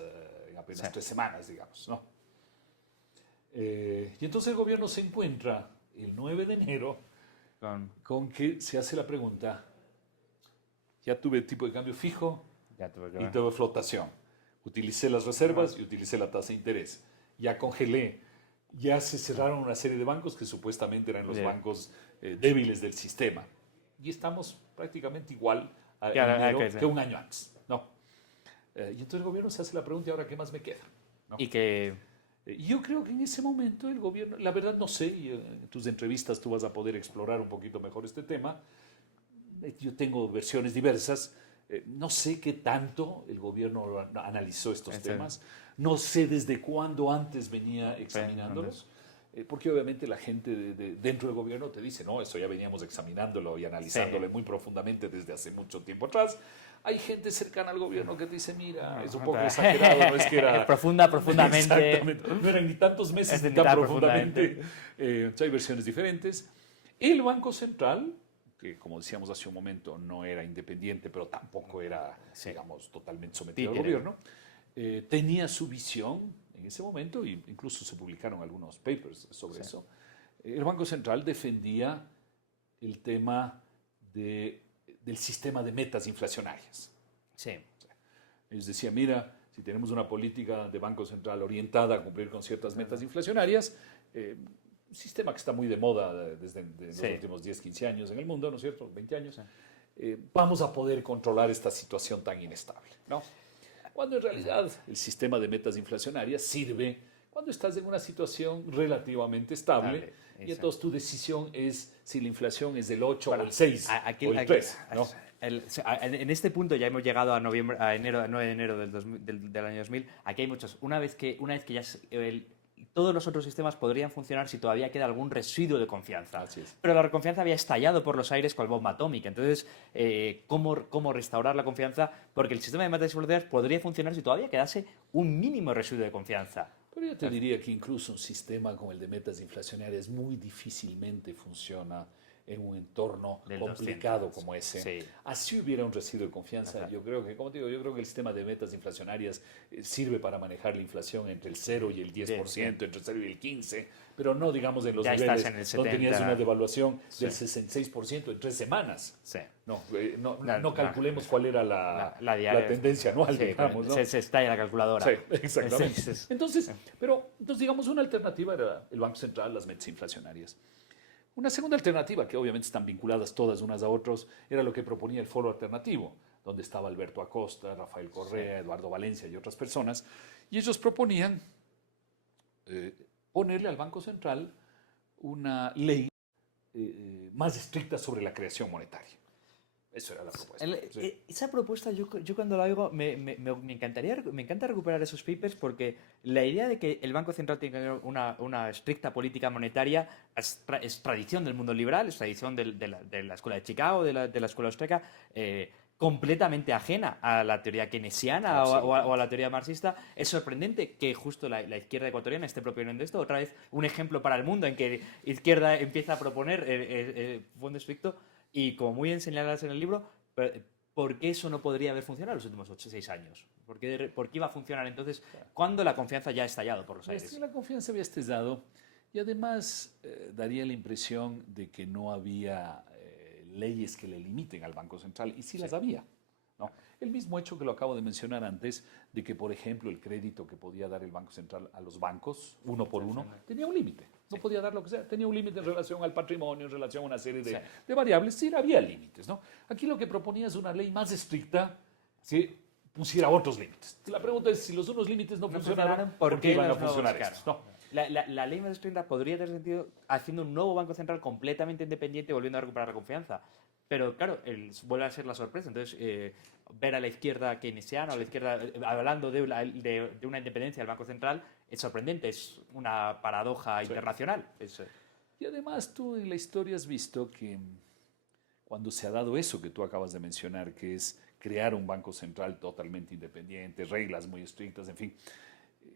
3 semanas, digamos, ¿no? Y entonces el gobierno se encuentra el 9 de enero con que se hace la pregunta, ya tuve tipo de cambio fijo y tuve flotación. Utilicé las reservas y utilicé la tasa de interés. Ya congelé. Ya se cerraron una serie de bancos que supuestamente eran los bancos débiles del sistema. Y estamos prácticamente igual a enero que un año antes, ¿no? Y entonces el gobierno se hace la pregunta, ¿y ahora qué más me queda? ¿No? Y que... Yo creo que en ese momento el gobierno, la verdad no sé, y en tus entrevistas tú vas a poder explorar un poquito mejor este tema. Yo tengo versiones diversas. No sé qué tanto el gobierno analizó estos temas. No sé desde cuándo antes venía examinándolos. Porque obviamente la gente dentro del gobierno te dice, no, eso ya veníamos examinándolo y analizándolo muy profundamente desde hace mucho tiempo atrás. Hay gente cercana al gobierno que te dice, mira, es un poco exagerado, no es que era... profundamente. Exactamente, no eran ni tantos meses ni tan profundamente. Hay versiones diferentes. El Banco Central, que como decíamos hace un momento, no era independiente, pero tampoco era, digamos, totalmente sometido al gobierno, tenía su visión en ese momento, e incluso se publicaron algunos papers sobre eso. El Banco Central defendía el tema del sistema de metas inflacionarias. Sí. Ellos decían, mira, si tenemos una política de Banco Central orientada a cumplir con ciertas metas inflacionarias, un sistema que está muy de moda desde los últimos 10, 15 años en el mundo, ¿no es cierto? 20 años. Vamos a poder controlar esta situación tan inestable, ¿no? Cuando en realidad el sistema de metas inflacionarias sirve cuando estás en una situación relativamente estable y entonces tu decisión es si la inflación es del 8 o el 6 o el 3, ¿no? En este punto ya hemos llegado a 9 de enero del año 2000. Aquí hay muchos. Una vez que ya todos los otros sistemas podrían funcionar si todavía queda algún residuo de confianza. Así es. Pero la confianza había estallado por los aires con la bomba atómica. Entonces, ¿cómo restaurar la confianza? Porque el sistema de metas inflacionarias podría funcionar si todavía quedase un mínimo residuo de confianza. Pero yo te diría que incluso un sistema como el de metas inflacionarias muy difícilmente funciona en un entorno complicado como ese. Sí. Así hubiera un residuo de confianza. Yo creo que, como te digo, yo creo que el sistema de metas inflacionarias sirve para manejar la inflación entre el 0 y el 10%, entre el 0 y el 15%, pero no, digamos, en los niveles donde tenías una devaluación del 66% en 3 semanas. Sí. No calculemos cuál era la tendencia anual, digamos, ¿no? Se estalla la calculadora. Sí, exactamente. Entonces, digamos, una alternativa era el Banco Central, las metas inflacionarias. Una segunda alternativa, que obviamente están vinculadas todas unas a otras, era lo que proponía el Foro Alternativo, donde estaba Alberto Acosta, Rafael Correa, Eduardo Valencia y otras personas, y ellos proponían ponerle al Banco Central una ley más estricta sobre la creación monetaria. Eso era la propuesta. Esa propuesta, yo cuando la oigo, me encanta recuperar esos papers porque la idea de que el Banco Central tiene que tener una estricta política monetaria es tradición del mundo liberal, es tradición de la escuela de Chicago, de la escuela austríaca, completamente ajena a la teoría keynesiana o a la teoría marxista. Es sorprendente que justo la izquierda ecuatoriana esté proponiendo esto. Otra vez, un ejemplo para el mundo en que izquierda empieza a proponer fondo estricto. Y como muy bien señalas en el libro, ¿por qué eso no podría haber funcionado en los últimos 6 años? ¿Por qué iba a funcionar entonces cuando la confianza ya ha estallado por los aires? La confianza había estallado y además daría la impresión de que no había leyes que le limiten al Banco Central, y sí las había, ¿no? El mismo hecho que lo acabo de mencionar antes, de que, por ejemplo, el crédito que podía dar el Banco Central a los bancos, uno por uno, tenía un límite. No podía dar lo que sea, tenía un límite en relación al patrimonio, en relación a una serie de variables. Sí, había límites, ¿no? Aquí lo que proponía es una ley más estricta que pusiera otros límites. La pregunta es, si los unos límites no funcionaron, ¿por qué iban a funcionar estos? No. La ley más 30 podría tener sentido haciendo un nuevo Banco Central completamente independiente, volviendo a recuperar la confianza. Pero claro, vuelve a ser la sorpresa. Entonces, ver a la izquierda keynesiana o a la izquierda hablando de una independencia del Banco Central es sorprendente, es una paradoja internacional. Y además tú en la historia has visto que cuando se ha dado eso que tú acabas de mencionar, que es crear un banco central totalmente independiente, reglas muy estrictas, en fin,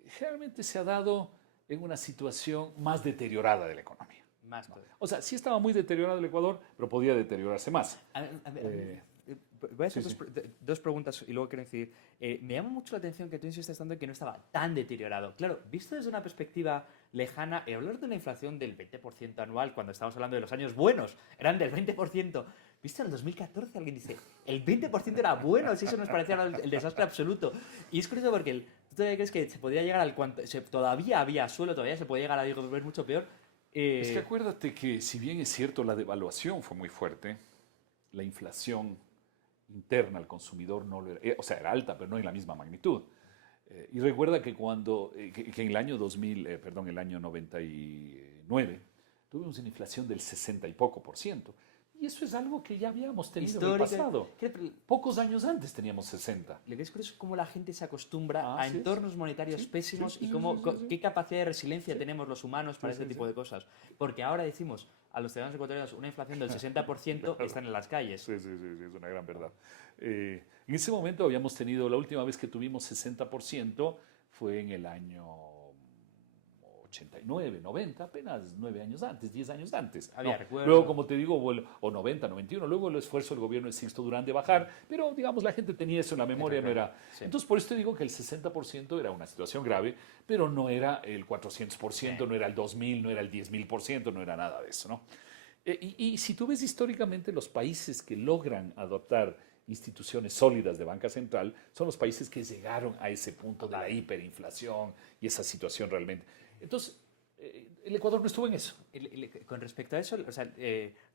generalmente se ha dado en una situación más deteriorada de la economía. Más o sea, sí estaba muy deteriorado el Ecuador, pero podía deteriorarse más. Voy a hacer dos preguntas y luego quiero decir, me llama mucho la atención que tú insistes tanto en que no estaba tan deteriorado. Claro, visto desde una perspectiva lejana, hablar de una inflación del 20% anual, cuando estamos hablando de los años buenos, eran del 20%. ¿Viste? En el 2014 alguien dice, el 20% era bueno, si eso nos parecía el desastre absoluto. Y es curioso porque tú todavía crees que se podría llegar al todavía había suelo, todavía se podía llegar a ver mucho peor. Es que acuérdate que si bien es cierto la devaluación fue muy fuerte, la inflación interna al consumidor no lo era, o sea, era alta, pero no en la misma magnitud. Y recuerda que que en el año 2000, perdón, el año 99, tuvimos una inflación del 60 y poco %. Y eso es algo que ya habíamos tenido en el pasado. Pocos años antes teníamos 60. ¿Le ves curioso cómo la gente se acostumbra a entornos monetarios pésimos y qué capacidad de resiliencia tenemos los humanos para ese tipo de cosas? Porque ahora decimos a los ciudadanos ecuatorianos una inflación del 60% están en las calles. Sí, es una gran verdad. En ese momento habíamos tenido, la última vez que tuvimos 60% fue en el año 89, 90, apenas 9 años antes, 10 años antes. Luego, como te digo, o 90, 91, luego el esfuerzo del gobierno de Sixto Durán de bajar, pero digamos, la gente tenía eso en la memoria, no era... Sí. Entonces, por eso te digo que el 60% era una situación grave, pero no era el 400%, no era el 2000, no era el 10.000%, no era nada de eso, ¿no? Y si tú ves históricamente los países que logran adoptar instituciones sólidas de banca central, son los países que llegaron a ese punto de la hiperinflación y esa situación realmente. Entonces, el Ecuador no estuvo en eso. Con respecto a eso, o sea,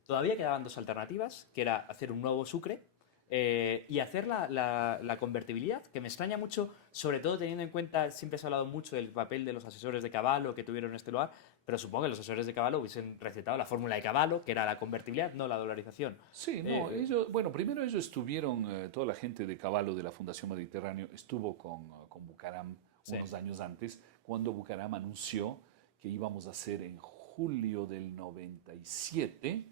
todavía quedaban dos alternativas, que era hacer un nuevo Sucre y hacer la convertibilidad, que me extraña mucho, sobre todo teniendo en cuenta, siempre se ha hablado mucho del papel de los asesores de Cavallo que tuvieron en este lugar, pero supongo que los asesores de Cavallo hubiesen recetado la fórmula de Cavallo, que era la convertibilidad, no la dolarización. Sí, no, primero ellos estuvieron, toda la gente de Cavallo de la Fundación Mediterráneo estuvo con Bucaram unos años antes, cuando Bucaram anunció que íbamos a hacer en julio del 97,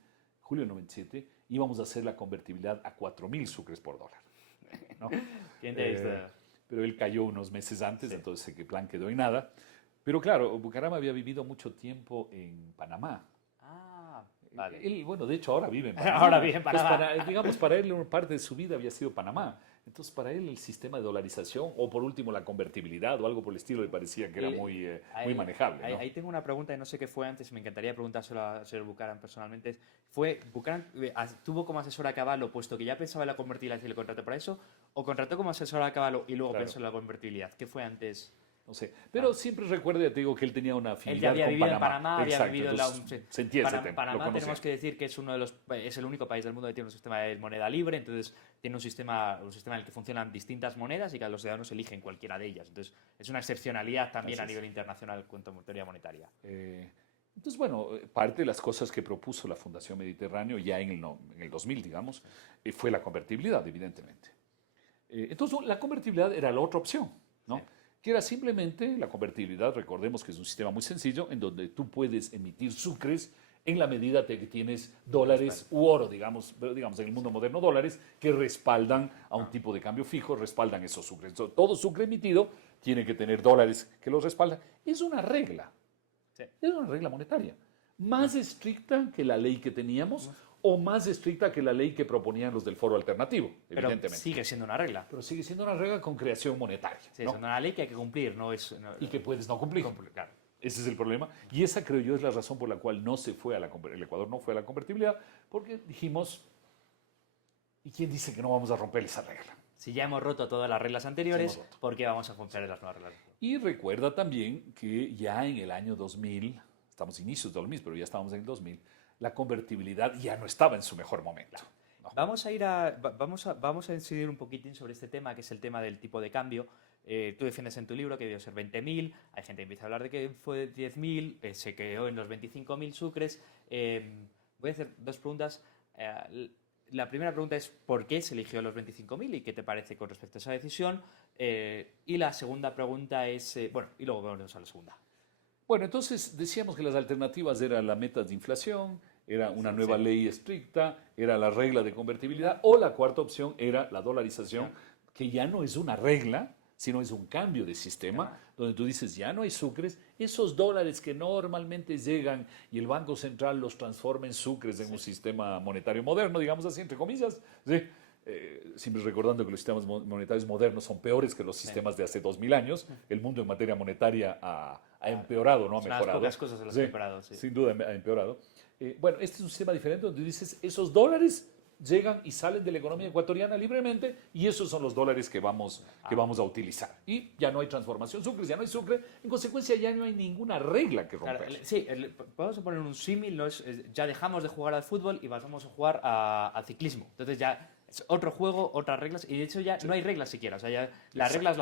íbamos a hacer la convertibilidad a 4.000 sucres por dólar. ¿No? Pero él cayó unos meses antes, entonces el plan quedó en nada. Pero claro, Bucaram había vivido mucho tiempo en Panamá. Vale. Él, bueno, de hecho ahora vive en Panamá. Ahora vive en Panamá. Pues digamos, para él una parte de su vida había sido Panamá. Entonces, para él el sistema de dolarización o por último la convertibilidad o algo por el estilo le parecía que era muy manejable. ¿No? Ahí tengo una pregunta y no sé qué fue antes, me encantaría preguntárselo al señor Bucaram personalmente. ¿Bucaram tuvo como asesor a Cavallo, puesto que ya pensaba en la convertibilidad y le contrató para eso? ¿O contrató como asesor a Cavallo y luego pensó en la convertibilidad? ¿Qué fue antes? No sé, pero siempre recuerda, te digo, que él tenía una afinidad con Panamá. Él ya había vivido en Panamá, había vivido en se entiende ese tema. Panamá tenemos que decir que es el único país del mundo que tiene un sistema de moneda libre, entonces tiene un sistema en el que funcionan distintas monedas y que los ciudadanos eligen cualquiera de ellas. Entonces es una excepcionalidad también a nivel internacional cuanto a teoría monetaria. Entonces, bueno, parte de las cosas que propuso la Fundación Mediterráneo ya en el 2000, digamos, fue la convertibilidad, evidentemente. Entonces, la convertibilidad era la otra opción, ¿no? Sí. Que era simplemente la convertibilidad, recordemos que es un sistema muy sencillo, en donde tú puedes emitir sucres en la medida de que tienes dólares u oro, digamos en el mundo moderno dólares, que respaldan a un tipo de cambio fijo, respaldan esos sucres. Entonces, todo sucre emitido tiene que tener dólares que los respaldan. Es una regla, es una regla monetaria, más estricta que la ley que teníamos, o más estricta que la ley que proponían los del Foro Alternativo, evidentemente. Pero sigue siendo una regla. Pero sigue siendo una regla con creación monetaria. Sí, ¿no? Es una ley que hay que cumplir, no es... y que puedes no cumplir. Claro. Ese es el problema. Y esa, creo yo, es la razón por la cual no se fue el Ecuador no fue a la convertibilidad, porque dijimos, ¿y quién dice que no vamos a romper esa regla? Si ya hemos roto todas las reglas anteriores, ¿por qué vamos a romper las nuevas reglas? Y recuerda también que ya en el año 2000, estamos inicios del 2000, pero ya estábamos en el 2000, la convertibilidad ya no estaba en su mejor momento. ¿No? Vamos a incidir un poquitín sobre este tema, que es el tema del tipo de cambio. Tú defiendes en tu libro que debió ser 20.000, hay gente que empieza a hablar de que fue 10.000, se quedó en los 25.000 sucres. Voy a hacer dos preguntas. La primera pregunta es ¿por qué se eligió los 25.000 y qué te parece con respecto a esa decisión? Y la segunda pregunta es, bueno, y luego vamos a la segunda. Bueno, entonces decíamos que las alternativas eran la meta de inflación, era una nueva ley estricta, era la regla de convertibilidad, o la cuarta opción era la dolarización, que ya no es una regla, sino es un cambio de sistema, donde tú dices, ya no hay sucres, esos dólares que normalmente llegan y el Banco Central los transforma en sucres en un sistema monetario moderno, digamos así, entre comillas, ¿sí? Siempre recordando que los sistemas monetarios modernos son peores que los sistemas de hace 2000 años. El mundo en materia monetaria ha empeorado, no ha mejorado. Las cosas de las que ha empeorado, sí. Sin duda ha empeorado. Bueno, este es un sistema diferente donde dices, esos dólares llegan y salen de la economía ecuatoriana libremente y esos son los dólares que vamos a utilizar. Y ya no hay transformación sucres, ya no hay sucre, en consecuencia ya no hay ninguna regla que romper. Claro, sí, podemos poner un símil, ¿no? Ya dejamos de jugar al fútbol y vamos a jugar al ciclismo. Entonces ya es otro juego, otras reglas, y de hecho ya no hay reglas siquiera. O sea, ya las reglas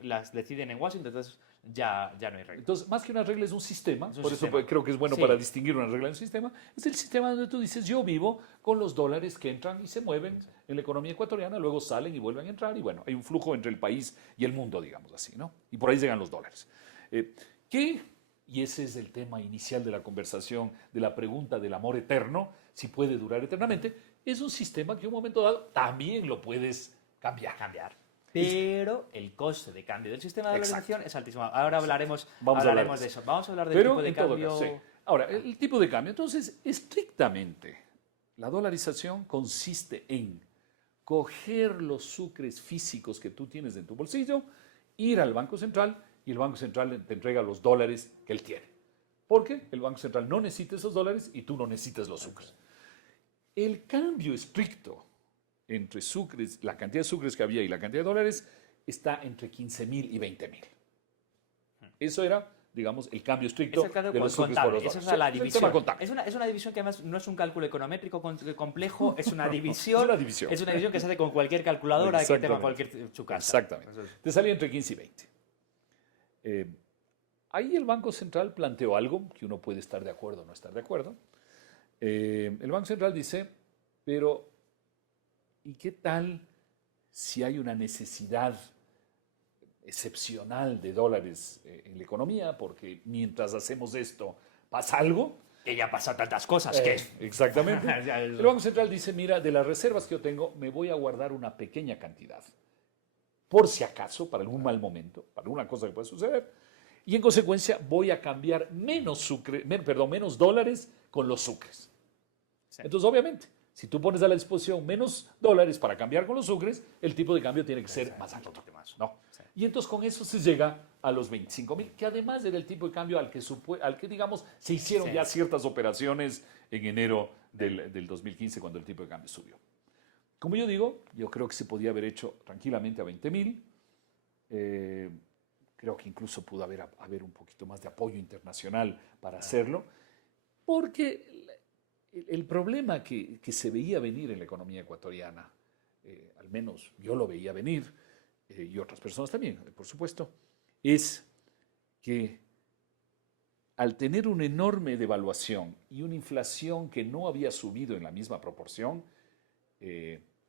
las deciden en Washington, entonces ya no hay reglas. Entonces, más que una regla es un sistema, Es un por sistema. eso creo que es bueno para distinguir una regla de un sistema. Es el sistema donde tú dices, yo vivo con los dólares que entran y se mueven en la economía ecuatoriana, luego salen y vuelven a entrar, y bueno, hay un flujo entre el país y el mundo, digamos así, ¿no? Y por ahí llegan los dólares. Y ese es el tema inicial de la conversación, de la pregunta del amor eterno, si puede durar eternamente, es un sistema que en un momento dado también lo puedes cambiar. Pero el coste de cambio del sistema de dolarización es altísimo. Ahora hablaremos de eso. Vamos a hablar del tipo de cambio. Caso, sí. Ahora, el tipo de cambio. Entonces, estrictamente, la dolarización consiste en coger los sucres físicos que tú tienes en tu bolsillo, ir al Banco Central y el Banco Central te entrega los dólares que él tiene. Porque el Banco Central no necesita esos dólares y tú no necesitas los sucres. El cambio estricto entre sucres, la cantidad de sucres que había y la cantidad de dólares, está entre 15.000 y 20.000. Eso era, digamos, el cambio estricto de los sucres por los dólares. Esa es la división. Es una división que además no es un cálculo econométrico complejo, es una división. Es una división que se hace con cualquier calculadora que tenga su casa. Exactamente. Te salía entre 15 y 20. Ahí el Banco Central planteó algo que uno puede estar de acuerdo o no estar de acuerdo. El Banco Central dice, pero ¿y qué tal si hay una necesidad excepcional de dólares en la economía? Porque mientras hacemos esto, pasa algo. Que ya pasan tantas cosas que... Exactamente. El Banco Central dice, mira, de las reservas que yo tengo, me voy a guardar una pequeña cantidad. Por si acaso, para algún mal momento, para alguna cosa que pueda suceder. Y en consecuencia voy a cambiar menos dólares con los sucres. Sí. Entonces, obviamente, si tú pones a la disposición menos dólares para cambiar con los sucres, el tipo de cambio tiene que ser más alto. ¿No? Sí. Y entonces con eso se llega a los 25.000, que además era el tipo de cambio al que digamos, se hicieron ya ciertas operaciones en enero del 2015, cuando el tipo de cambio subió. Como yo digo, yo creo que se podía haber hecho tranquilamente a 20.000. Creo que incluso pudo haber un poquito más de apoyo internacional para hacerlo, porque el problema que se veía venir en la economía ecuatoriana, al menos yo lo veía venir, y otras personas también, por supuesto, es que al tener una enorme devaluación y una inflación que no había subido en la misma proporción,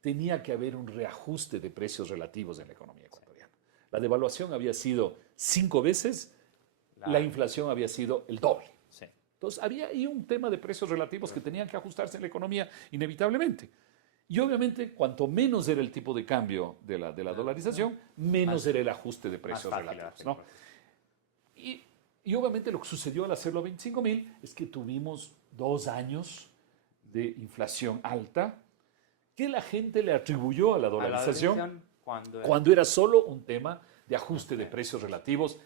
tenía que haber un reajuste de precios relativos en la economía ecuatoriana. La devaluación había sido 5 veces, la inflación había sido el doble. Sí. Entonces había ahí un tema de precios relativos que tenían que ajustarse en la economía inevitablemente. Y obviamente, cuanto menos era el tipo de cambio de la dolarización, menos era el ajuste de precios relativos. ¿No? Y obviamente lo que sucedió al hacerlo a 25.000 es que tuvimos 2 años de inflación alta que la gente le atribuyó a la dolarización cuando era solo un tema de ajuste de precios relativos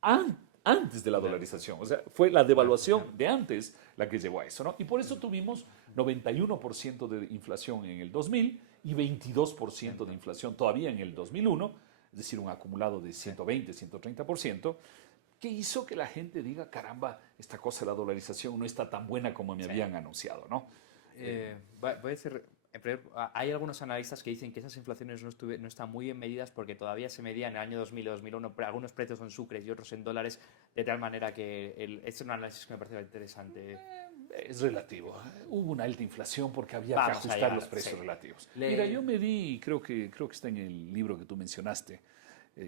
antes de la dolarización. O sea, fue la devaluación de antes la que llevó a eso, ¿no? Y por eso tuvimos 91% de inflación en el 2000 y 22% de inflación todavía en el 2001, es decir, un acumulado de 120, 130%, que hizo que la gente diga, caramba, esta cosa de la dolarización no está tan buena como me habían anunciado, ¿no? Voy a decir Hay algunos analistas que dicen que esas inflaciones no están muy bien medidas porque todavía se medían en el año 2000 o 2001 algunos precios en sucres y otros en dólares, de tal manera que es un análisis que me parece interesante. Es relativo. Hubo una alta inflación porque había que Vamos ajustar allá, los precios sí. relativos. Mira, yo me di, creo que está en el libro que tú mencionaste,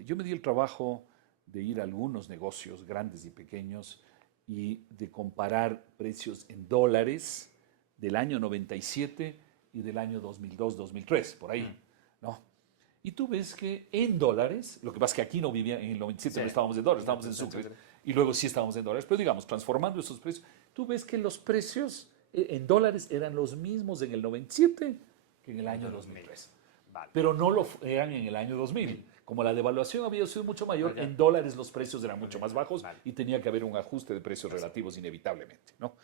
yo me di el trabajo de ir a algunos negocios grandes y pequeños y de comparar precios en dólares del año 97 y del año 2002-2003, por ahí, ¿no? Y tú ves que en dólares, lo que pasa es que aquí no vivía, en el 97 no estábamos en dólares, estábamos en sucres, y luego sí estábamos en dólares, pero digamos, transformando esos precios, tú ves que los precios en dólares eran los mismos en el 97 que en el año 2003. Vale. Pero no lo eran en el año 2000. Como la devaluación había sido mucho mayor, Vale. en dólares los precios eran mucho más bajos Vale. y tenía que haber un ajuste de precios relativos inevitablemente, ¿no?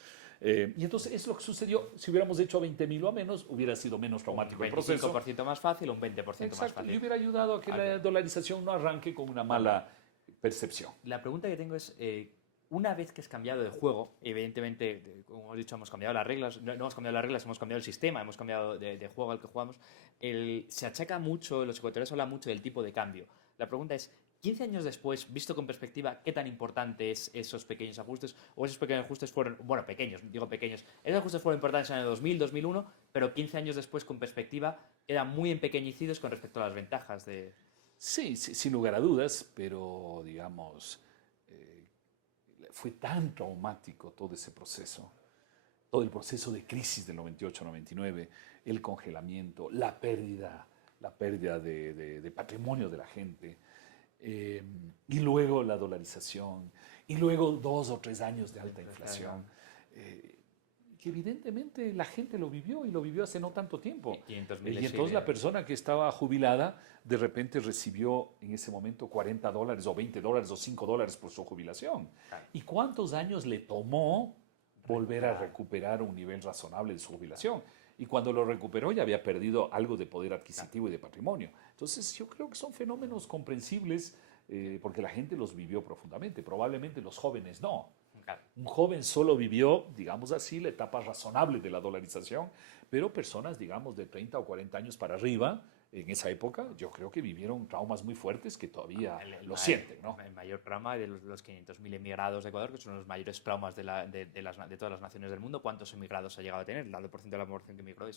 Y entonces es lo que sucedió. Si hubiéramos hecho a 20.000 o a menos, hubiera sido menos traumático el proceso. Un 25% más fácil, un 20% más Exacto, fácil. y hubiera ayudado a que la dolarización no arranque con una mala percepción. La pregunta que tengo es, una vez que has cambiado de juego, evidentemente, como hemos dicho, hemos cambiado las reglas, no hemos cambiado las reglas, hemos cambiado el sistema, hemos cambiado de juego al que jugamos, se achaca mucho, los ecuatorianos hablan mucho del tipo de cambio. La pregunta es, 15 años después, visto con perspectiva, ¿qué tan importante es esos pequeños ajustes? ¿O esos pequeños ajustes fueron, bueno, pequeños, digo pequeños, esos ajustes fueron importantes en el año 2000, 2001, pero 15 años después, con perspectiva, quedan muy empequeñecidos con respecto a las ventajas de... Sí, sin lugar a dudas, pero digamos, fue tan traumático todo ese proceso, todo el proceso de crisis del 98-99, el congelamiento, la pérdida de patrimonio de la gente, y luego la dolarización, y luego 2 o 3 años de alta inflación, que evidentemente la gente lo vivió y lo vivió hace no tanto tiempo. Y entonces la persona que estaba jubilada de repente recibió en ese momento $40 o $20 o $5 por su jubilación. Claro. ¿Y cuántos años le tomó volver a recuperar un nivel razonable de su jubilación? Y cuando lo recuperó ya había perdido algo de poder adquisitivo y de patrimonio. Entonces yo creo que son fenómenos comprensibles porque la gente los vivió profundamente. Probablemente los jóvenes no. Un joven solo vivió, digamos así, la etapa razonable de la dolarización, pero personas, digamos, de 30 o 40 años para arriba, en esa época, yo creo que vivieron traumas muy fuertes que todavía lo sienten, ¿no? El mayor trauma de los 500.000 emigrados de Ecuador, que son los mayores traumas de todas las naciones del mundo. ¿Cuántos emigrados ha llegado a tener? El 90% de la población que emigró es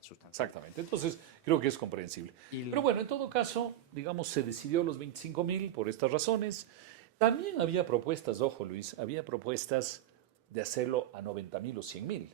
sustancial. Exactamente. Entonces, creo que es comprensible. Pero bueno, en todo caso, digamos, se decidió los 25.000 por estas razones. También había propuestas, ojo Luis, había propuestas de hacerlo a 90.000 o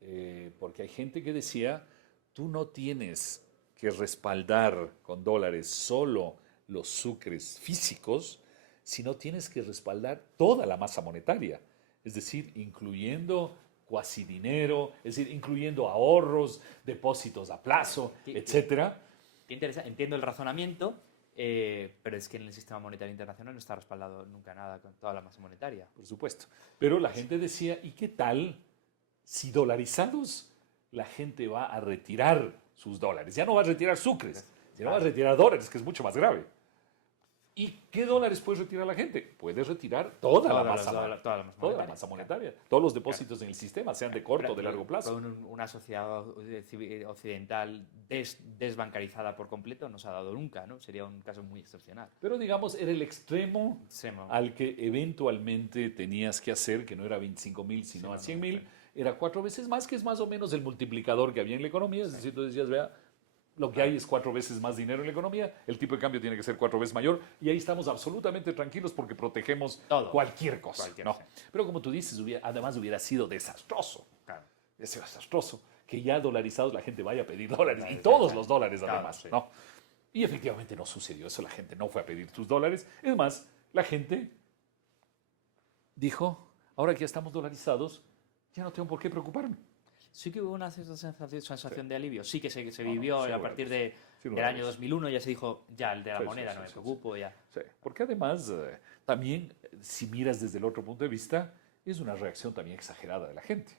100.000. Porque hay gente que decía, tú no tienes que respaldar con dólares solo los sucres físicos, sino tienes que respaldar toda la masa monetaria. Es decir, incluyendo cuasi dinero, es decir, incluyendo ahorros, depósitos a plazo, etcétera. Qué interesante. Entiendo el razonamiento. Pero es que en el sistema monetario internacional no está respaldado nunca nada con toda la masa monetaria. Por supuesto. Pero la gente decía, ¿y qué tal si dolarizados la gente va a retirar sus dólares? Ya no va a retirar sucres, sino va a retirar dólares, que es mucho más grave. ¿Y qué dólares puede retirar la gente? Puede retirar toda la masa monetaria, todos los depósitos en el sistema, sean de corto o de largo plazo. Una sociedad occidental desbancarizada por completo no se ha dado nunca, ¿no? Sería un caso muy excepcional. Pero digamos, era el extremo al que eventualmente tenías que hacer, que no era 25.000, sino a 100.000, era 4 veces más, que es más o menos el multiplicador que había en la economía. Es decir, tú decías, vea, lo que hay es 4 veces más dinero en la economía, el tipo de cambio tiene que ser 4 veces mayor, y ahí estamos absolutamente tranquilos porque protegemos cualquier cosa. ¿No? Pero como tú dices, además hubiera sido desastroso, desastroso, que ya dolarizados la gente vaya a pedir dólares, y todos los dólares además. Sí. ¿No? Y efectivamente no sucedió eso, la gente no fue a pedir sus dólares. Es más, la gente dijo, ahora que ya estamos dolarizados, ya no tengo por qué preocuparme. Sí que hubo una cierta sensación de alivio. Sí que se vivió a partir del año 2001, ya se dijo, ya el de la moneda no me preocupo. Ya. Sí, porque además también, si miras desde el otro punto de vista, es una reacción también exagerada de la gente.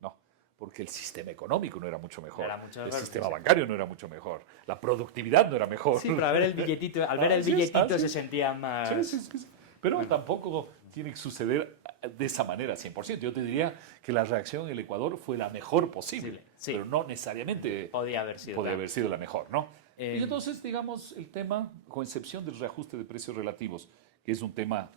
No, porque el sistema económico no era mucho mejor, el sistema bancario no era mucho mejor, la productividad no era mejor. Sí, pero al ver el billetito, se sentían más... Sí. Pero tampoco tiene que suceder de esa manera 100%. Yo te diría que la reacción en el Ecuador fue la mejor posible, Sí. pero no necesariamente podía haber sido la mejor, ¿no? Y entonces, digamos, el tema, con excepción del reajuste de precios relativos, que es un tema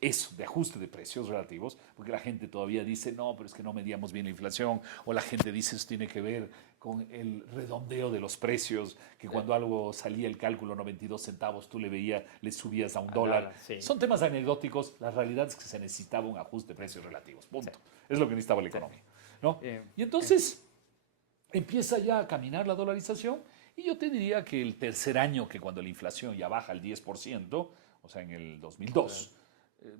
eso, de ajuste de precios relativos, porque la gente todavía dice, no, pero es que no medíamos bien la inflación, o la gente dice, eso tiene que ver con el redondeo de los precios, que cuando algo salía el cálculo 92 centavos, tú le subías a un dólar. Sí. Son temas anecdóticos, la realidad es que se necesitaba un ajuste de precios relativos, punto. Sí. Es lo que necesitaba la economía, ¿no? Y entonces empieza ya a caminar la dolarización, y yo te diría que el tercer año, que cuando la inflación ya baja al 10%, o sea, en el 2002,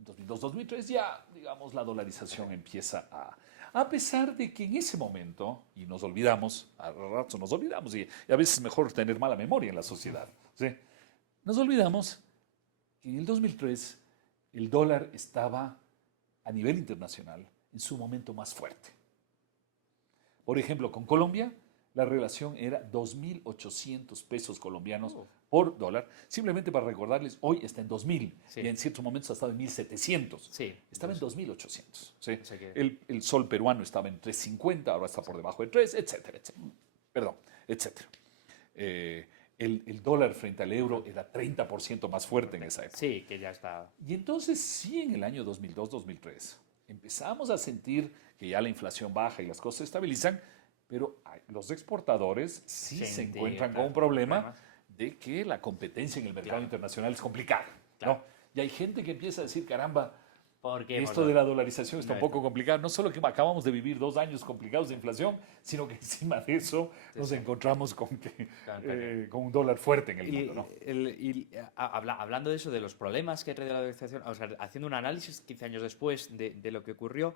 2002-2003 ya, digamos, la dolarización empieza a pesar de que en ese momento, y nos olvidamos, a ratos nos olvidamos, y a veces es mejor tener mala memoria en la sociedad, ¿sí? Nos olvidamos que en el 2003 el dólar estaba a nivel internacional en su momento más fuerte. Por ejemplo, con Colombia, la relación era 2.800 pesos colombianos por dólar. Simplemente para recordarles, hoy está en 2.000 y en ciertos momentos ha estado en 1.700. Sí, estaba en 2.800. ¿Sí? O sea que... el sol peruano estaba en 3.50, ahora está por debajo de 3, etcétera, etcétera. Perdón, etcétera. El dólar frente al euro era 30% más fuerte en esa época. Sí, que ya está. Y entonces sí, en el año 2002-2003 empezamos a sentir que ya la inflación baja y las cosas se estabilizan, pero los exportadores sí se encuentran con un problema de que la competencia en el mercado internacional es complicada, ¿no? Y hay gente que empieza a decir, caramba, esto de la dolarización está un poco complicado. No solo que acabamos de vivir 2 años complicados de inflación, sino que encima de eso nos encontramos con un dólar fuerte en el mundo, ¿no? Hablando de eso, de los problemas que trae la dolarización, o sea, haciendo un análisis 15 años después de lo que ocurrió,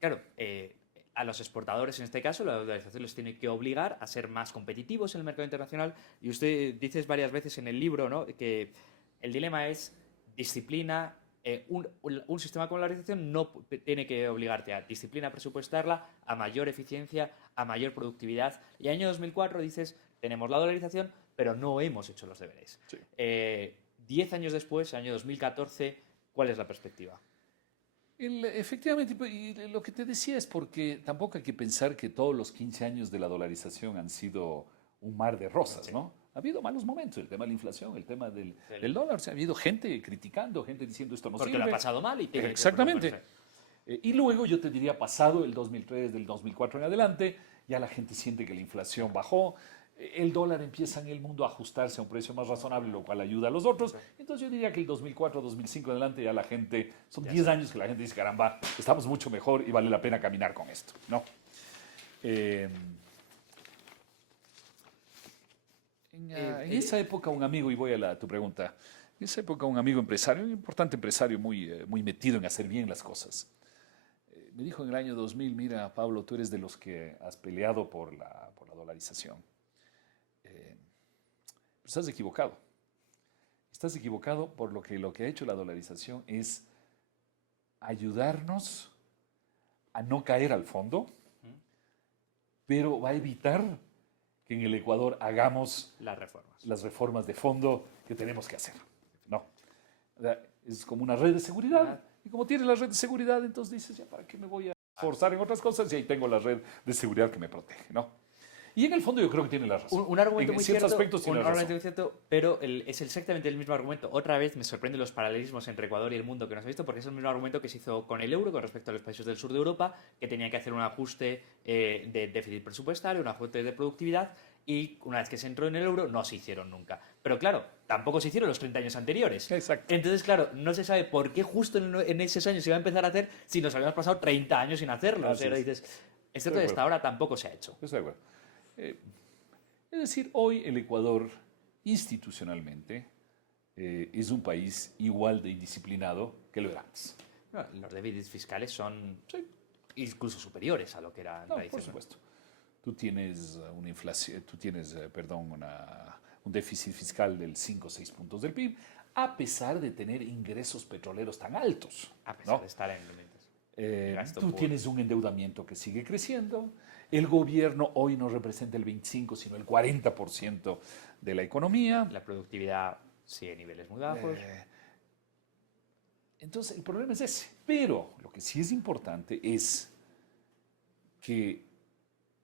claro, a los exportadores, en este caso, la dolarización les tiene que obligar a ser más competitivos en el mercado internacional. Y usted dice varias veces en el libro, ¿no?, que el dilema es disciplina. Un sistema con dolarización no tiene que obligarte a disciplina presupuestarla, a mayor eficiencia, a mayor productividad. Y año 2004 dices, tenemos la dolarización, pero no hemos hecho los deberes. Sí. 10 años después, año 2014, ¿cuál es la perspectiva? Efectivamente, y lo que te decía es porque tampoco hay que pensar que todos los 15 años de la dolarización han sido un mar de rosas, ¿no? Ha habido malos momentos, el tema de la inflación, el tema del dólar, o sea, ha habido gente criticando, gente diciendo esto no sirve. Porque lo ha pasado mal y tiene Exactamente. Y luego yo te diría, pasado el 2003, del 2004 en adelante, ya la gente siente que la inflación bajó, el dólar empieza en el mundo a ajustarse a un precio más razonable, lo cual ayuda a los otros. Entonces yo diría que el 2004, 2005 en adelante ya la gente, son 10 años que la gente dice, caramba, estamos mucho mejor y vale la pena caminar con esto, ¿no? En esa época un amigo, y voy a tu pregunta, en esa época un amigo empresario, un importante empresario muy metido en hacer bien las cosas, me dijo en el año 2000, mira Pablo, tú eres de los que has peleado por la dolarización. Pero estás equivocado. Estás equivocado por lo que ha hecho la dolarización es ayudarnos a no caer al fondo, pero va a evitar que en el Ecuador hagamos las reformas de fondo que tenemos que hacer. No. Es como una red de seguridad. Y como tienes la red de seguridad, entonces dices, ya, ¿para qué me voy a forzar en otras cosas? Y ahí tengo la red de seguridad que me protege, ¿no? Y en el fondo yo creo que tiene la razón. Un argumento muy cierto, aspectos tiene razón. Muy cierto, pero es exactamente el mismo argumento. Otra vez me sorprende los paralelismos entre Ecuador y el mundo que nos ha visto, porque es el mismo argumento que se hizo con el euro con respecto a los países del sur de Europa, que tenían que hacer un ajuste de déficit presupuestario, un ajuste de productividad, y una vez que se entró en el euro no se hicieron nunca. Pero claro, tampoco se hicieron los 30 años anteriores. Exacto. Entonces, claro, no se sabe por qué justo en esos años se iba a empezar a hacer si nos habíamos pasado 30 años sin hacerlo. O sea, dices, esto de hasta ahora tampoco se ha hecho. Estoy de acuerdo. Es decir, hoy el Ecuador institucionalmente es un país igual de indisciplinado que lo era antes. Los déficits fiscales son incluso superiores a lo que era tradicional. Por supuesto. Tú tienes un déficit fiscal del 5 o 6 puntos del PIB, a pesar de tener ingresos petroleros tan altos. A pesar de estar en tú tienes un endeudamiento que sigue creciendo. El gobierno hoy no representa el 25, sino el 40% de la economía. La productividad sigue a niveles muy bajos. Entonces, el problema es ese. Pero lo que sí es importante es que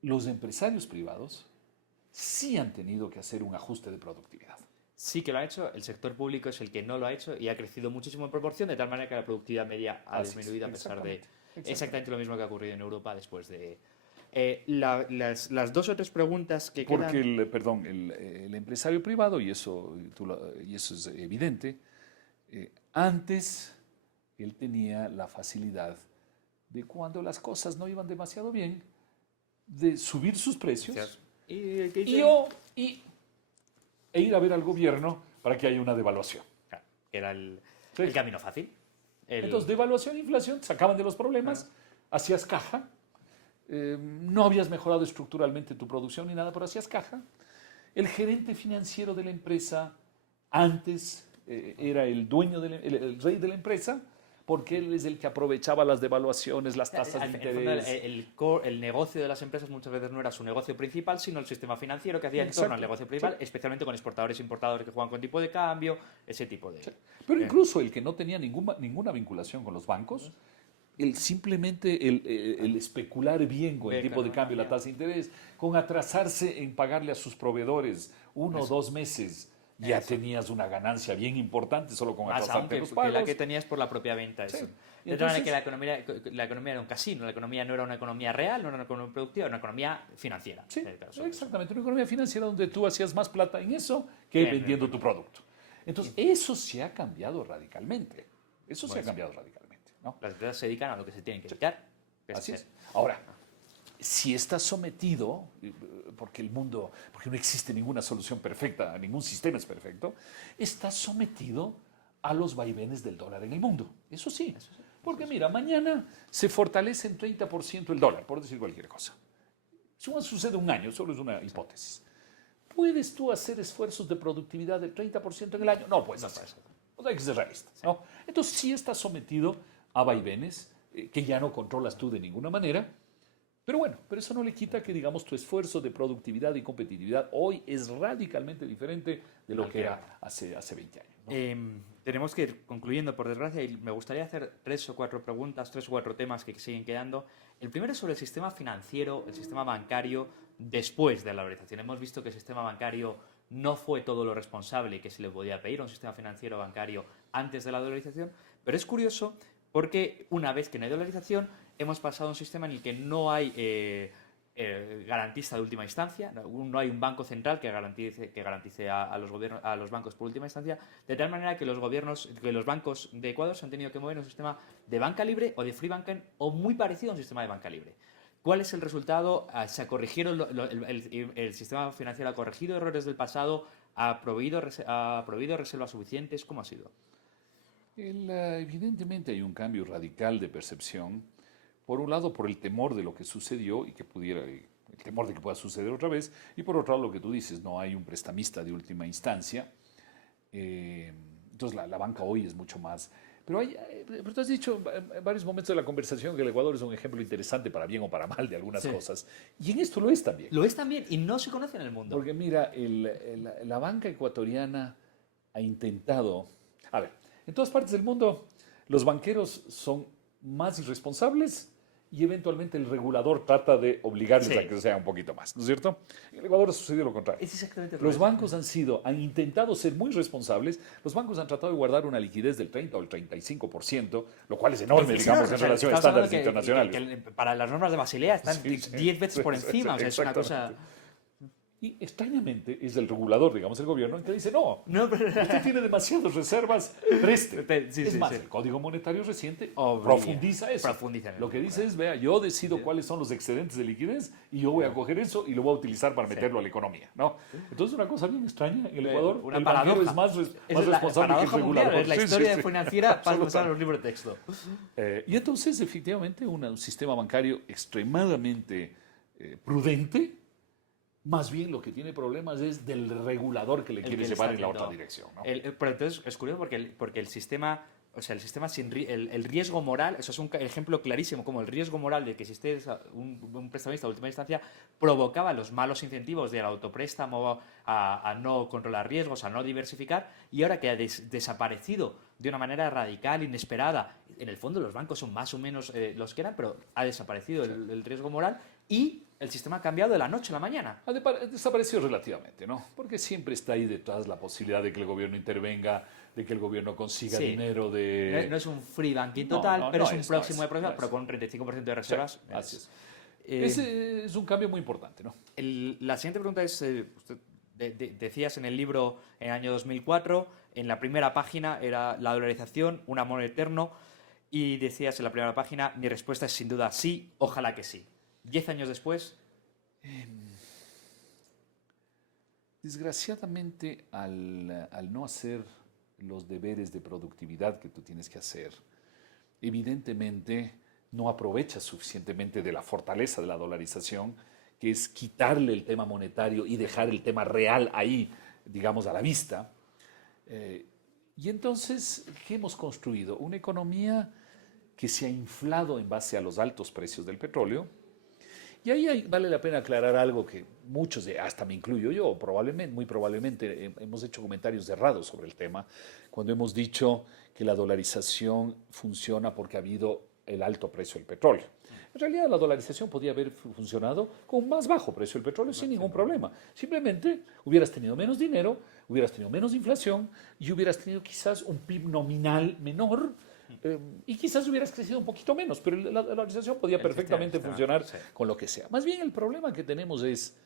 los empresarios privados sí han tenido que hacer un ajuste de productividad. Sí que lo ha hecho, el sector público es el que no lo ha hecho y ha crecido muchísimo en proporción, de tal manera que la productividad media ha disminuido a pesar de exactamente lo mismo que ha ocurrido en Europa después de... las dos o tres preguntas que quedan... Porque el empresario privado, y eso es evidente, antes él tenía la facilidad de cuando las cosas no iban demasiado bien, de subir sus precios e ir a ver al gobierno para que haya una devaluación. Claro, que era el camino fácil. Entonces, devaluación e inflación sacaban de los problemas, hacías caja, no habías mejorado estructuralmente tu producción ni nada, pero hacías caja. El gerente financiero de la empresa antes era el dueño, el rey de la empresa, porque él es el que aprovechaba las devaluaciones, las tasas de interés. El negocio de las empresas muchas veces no era su negocio principal, sino el sistema financiero que hacía en torno al negocio principal, especialmente con exportadores e importadores que juegan con tipo de cambio, ese tipo de... Pero incluso el que no tenía ninguna vinculación con los bancos, simplemente el especular bien con el tipo de cambio, la tasa de interés, con atrasarse en pagarle a sus proveedores 1 o 2 meses, ya tenías una ganancia bien importante solo con atrasarte los pagos. La que tenías por la propia venta. Sí. De tal manera que la economía era un casino, la economía no era una economía real, no era una economía productiva, era una economía financiera. Sí, exactamente, una economía financiera donde tú hacías más plata en eso que vendiendo tu producto. Entonces, eso se ha cambiado radicalmente. Eso se ha cambiado radicalmente, ¿no? Las empresas se dedican a lo que se tienen que dedicar. Así es. Ahora, si estás sometido, porque no existe ninguna solución perfecta, ningún sistema es perfecto, estás sometido a los vaivenes del dólar en el mundo. Eso sí. Porque mira, mañana se fortalece en 30% el dólar, por decir cualquier cosa. Eso sucede un año, solo es una hipótesis. ¿Puedes tú hacer esfuerzos de productividad del 30% en el año? No puedes hacer. Hay que ser realista, ¿no? Entonces sí estás sometido a vaivenes que ya no controlas tú de ninguna manera. Pero bueno, pero eso no le quita que, digamos, tu esfuerzo de productividad y competitividad hoy es radicalmente diferente de lo que era hace 20 años, ¿no? Tenemos que ir concluyendo, por desgracia, y me gustaría hacer 3 o 4 preguntas, 3 o 4 temas que siguen quedando. El primero es sobre el sistema financiero, el sistema bancario después de la dolarización. Hemos visto que el sistema bancario no fue todo lo responsable que se le podía pedir a un sistema financiero bancario antes de la dolarización, pero es curioso porque una vez que no hay dolarización hemos pasado a un sistema en el que no hay garantista de última instancia, no hay un banco central que garantice a los bancos por última instancia, de tal manera que los bancos de Ecuador se han tenido que mover en un sistema de banca libre o de free banking o muy parecido a un sistema de banca libre. ¿Cuál es el resultado? ¿Se corrigieron el sistema financiero ha corregido errores del pasado? ¿Ha proveído reservas suficientes? ¿Cómo ha sido? Evidentemente hay un cambio radical de percepción. Por un lado, por el temor de lo que sucedió y el temor de que pueda suceder otra vez, y por otro lado, lo que tú dices, no hay un prestamista de última instancia. Entonces, la banca hoy es mucho más. Pero tú has dicho en varios momentos de la conversación que el Ecuador es un ejemplo interesante para bien o para mal de algunas cosas. Y en esto lo es también. Lo es también y no se conoce en el mundo. Porque mira, la banca ecuatoriana ha intentado. A ver, en todas partes del mundo, los banqueros son más irresponsables y eventualmente el regulador trata de obligarles a que sea un poquito más, ¿no es cierto? En el Ecuador ha sucedido lo contrario. Es exactamente Los bancos han intentado ser muy responsables, los bancos han tratado de guardar una liquidez del 30 o el 35%, lo cual es enorme, digamos, en relación a estándares internacionales. Para las normas de Basilea están 10 veces por encima, o sea, es una cosa... Y extrañamente es el regulador, digamos, el gobierno, el que dice, no, usted tiene demasiadas reservas, preste. El Código Monetario reciente profundiza eso. Lo que dice es, vea, yo decido cuáles son los excedentes de liquidez y yo voy a coger eso y lo voy a utilizar para meterlo a la economía, ¿no? Entonces, una cosa bien extraña, en el Ecuador, el banquero es más responsable que el regulador. Es la historia financiera para usar los libros de texto. Y entonces, efectivamente, un sistema bancario extremadamente prudente. Más bien lo que tiene problemas es del regulador que le quiere llevar en la otra dirección, ¿no? Pero entonces es curioso porque el sistema, o sea, el riesgo moral, eso es un ejemplo clarísimo, como el riesgo moral de que existe un prestamista de última instancia provocaba los malos incentivos del autopréstamo a no controlar riesgos, a no diversificar, y ahora que ha desaparecido de una manera radical, inesperada. En el fondo los bancos son más o menos los que eran, pero ha desaparecido el riesgo moral y el sistema ha cambiado de la noche a la mañana. Ha desaparecido relativamente, ¿no? Porque siempre está ahí detrás la posibilidad de que el gobierno intervenga, de que el gobierno consiga dinero de... No es un free banking total, pero es un próximo de próxima, no pero con un 35% de reservas. Sí, así es. Ese es un cambio muy importante, ¿no? La siguiente pregunta es, usted decías en el libro en el año 2004, en la primera página era la dolarización, un amor eterno, y decías en la primera página, mi respuesta es sin duda sí, ojalá que sí. 10 años después... Desgraciadamente, al no hacer los deberes de productividad que tú tienes que hacer, evidentemente no aprovechas suficientemente de la fortaleza de la dolarización, que es quitarle el tema monetario y dejar el tema real ahí, digamos, a la vista. Y entonces, ¿qué hemos construido? Una economía que se ha inflado en base a los altos precios del petróleo. Y ahí vale la pena aclarar algo que muchos, hasta me incluyo yo, probablemente, muy probablemente hemos hecho comentarios errados sobre el tema, cuando hemos dicho que la dolarización funciona porque ha habido el alto precio del petróleo. En realidad la dolarización podía haber funcionado con un más bajo precio del petróleo sin ningún problema. Simplemente hubieras tenido menos dinero, hubieras tenido menos inflación y hubieras tenido quizás un PIB nominal menor, y quizás hubieras crecido un poquito menos, pero la dolarización podía perfectamente funcionar con lo que sea. Más bien el problema que tenemos es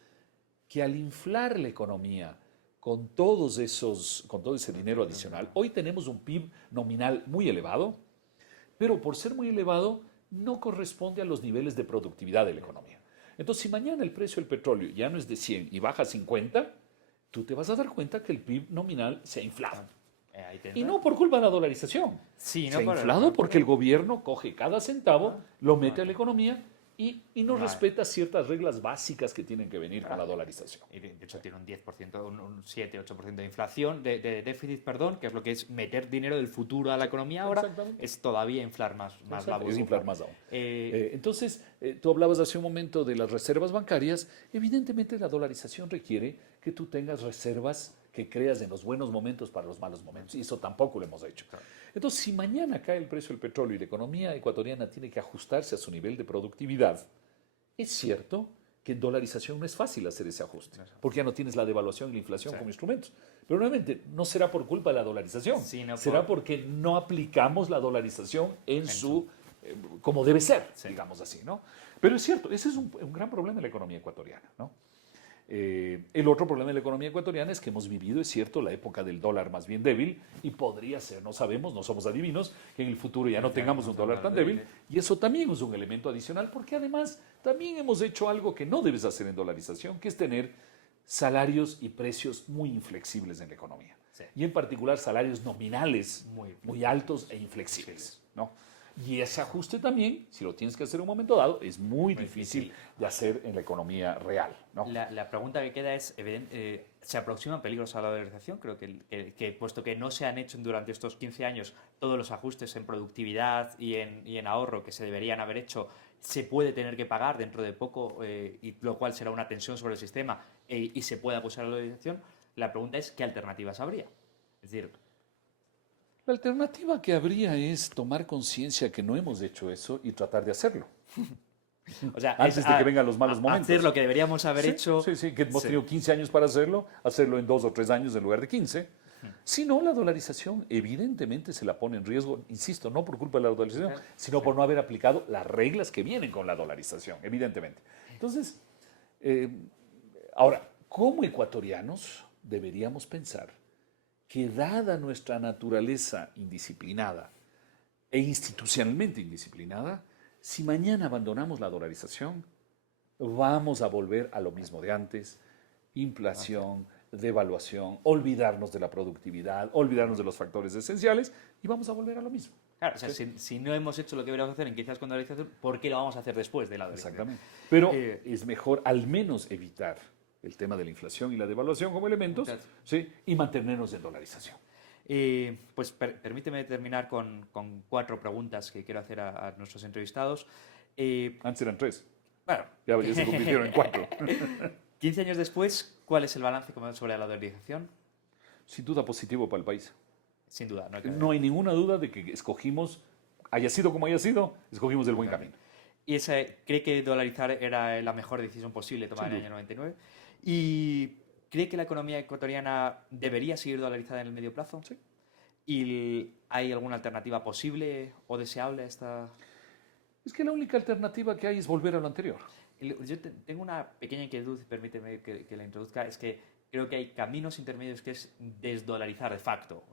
que al inflar la economía con todo ese dinero adicional, hoy tenemos un PIB nominal muy elevado, pero por ser muy elevado no corresponde a los niveles de productividad de la economía. Entonces, si mañana el precio del petróleo ya no es de 100 y baja a 50, tú te vas a dar cuenta que el PIB nominal se ha inflado. Y no por culpa de la dolarización. Sí, se ha inflado porque el gobierno coge cada centavo, lo mete a la economía y no respeta ciertas reglas básicas que tienen que venir con la dolarización. Y de hecho tiene un 10%, un 7-8% de inflación, de déficit, perdón, que es lo que es meter dinero del futuro a la economía ahora, es todavía inflar más la burbuja. Es inflar más aún. Entonces, tú hablabas hace un momento de las reservas bancarias. Evidentemente la dolarización requiere que tú tengas reservas que creas en los buenos momentos para los malos momentos. Y eso tampoco lo hemos hecho. Claro. Entonces, si mañana cae el precio del petróleo y la economía ecuatoriana tiene que ajustarse a su nivel de productividad, es cierto que en dolarización no es fácil hacer ese ajuste, porque ya no tienes la devaluación y la inflación como instrumentos. Pero nuevamente, no será por culpa de la dolarización, será porque no aplicamos la dolarización como debe ser, digamos así, ¿no? Pero es cierto, ese es un gran problema de la economía ecuatoriana, ¿no? El otro problema de la economía ecuatoriana es que hemos vivido, es cierto, la época del dólar más bien débil y podría ser, no sabemos, no somos adivinos, que en el futuro ya no tengamos un dólar tan débil y eso también es un elemento adicional porque además también hemos hecho algo que no debes hacer en dolarización, que es tener salarios y precios muy inflexibles en la economía y en particular salarios nominales muy altos e inflexibles, ¿no? Y ese ajuste también, si lo tienes que hacer en un momento dado, es muy difícil de hacer en la economía real, ¿no? La pregunta que queda es, ¿se aproximan peligros a la dolarización? Creo que puesto que no se han hecho durante estos 15 años todos los ajustes en productividad y en ahorro que se deberían haber hecho, se puede tener que pagar dentro de poco, y lo cual será una tensión sobre el sistema y se puede acusar a la dolarización. La pregunta es, ¿qué alternativas habría? Es decir... La alternativa que habría es tomar conciencia que no hemos hecho eso y tratar de hacerlo. O sea, antes de que vengan los malos momentos. Hacer lo que deberíamos haber hecho. Sí, que hemos tenido 15 años para hacerlo en 2 o 3 años en lugar de 15. Si no, la dolarización evidentemente se la pone en riesgo, insisto, no por culpa de la dolarización, sino por no haber aplicado las reglas que vienen con la dolarización, evidentemente. Entonces, ahora, como ecuatorianos deberíamos pensar que dada nuestra naturaleza indisciplinada e institucionalmente indisciplinada, si mañana abandonamos la dolarización, vamos a volver a lo mismo de antes, inflación, devaluación, olvidarnos de la productividad, olvidarnos de los factores esenciales y vamos a volver a lo mismo. Claro, o sea, si no hemos hecho lo que deberíamos hacer en 15 años con dolarización, ¿por qué lo vamos a hacer después de la dolarización? Exactamente. Pero es mejor al menos evitar el tema de la inflación y la devaluación como elementos, ¿sí? Y mantenernos en dolarización. Pues permíteme terminar con 4 preguntas que quiero hacer a nuestros entrevistados. Antes eran 3. Bueno. Ya se convirtieron en 4. 15 años después, ¿cuál es el balance sobre la dolarización? Sin duda positivo para el país. Sin duda. No hay ninguna duda de que escogimos, haya sido como haya sido, escogimos el buen camino. ¿Y cree que dolarizar era la mejor decisión posible tomada en el año 99? ¿Y cree que la economía ecuatoriana debería seguir dolarizada en el medio plazo? Sí. ¿Y hay alguna alternativa posible o deseable a esta...? Es que la única alternativa que hay es volver a lo anterior. Yo tengo una pequeña inquietud, permíteme que la introduzca, es que creo que hay caminos intermedios que es desdolarizar de facto.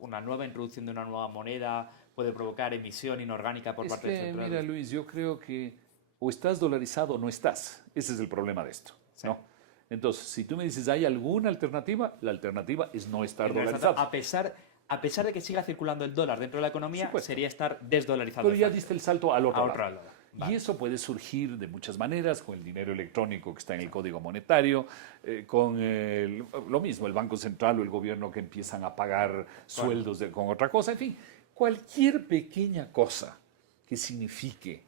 Una nueva introducción de una nueva moneda puede provocar emisión inorgánica por parte del central. Mira, Luis, yo creo que o estás dolarizado o no estás. Ese es el problema de esto, ¿no? Entonces, si tú me dices, ¿hay alguna alternativa? La alternativa es no estar dolarizado. A pesar de que siga circulando el dólar dentro de la economía, sería estar desdolarizado. Pero ya diste el salto al otro lado. Vale. Y eso puede surgir de muchas maneras, con el dinero electrónico que está en el Código Monetario, con lo mismo, el Banco Central o el gobierno que empiezan a pagar sueldos con otra cosa. En fin, cualquier pequeña cosa que signifique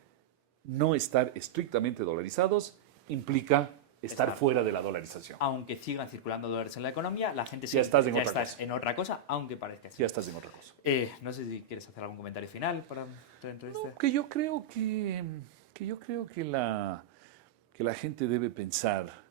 no estar estrictamente dolarizados implica estar fuera de la dolarización. Aunque sigan circulando dólares en la economía, la gente ya estás en otra cosa, aunque parezca así. Ya estás en otra cosa. No sé si quieres hacer algún comentario final para la entrevista. No, que yo creo que la gente debe pensar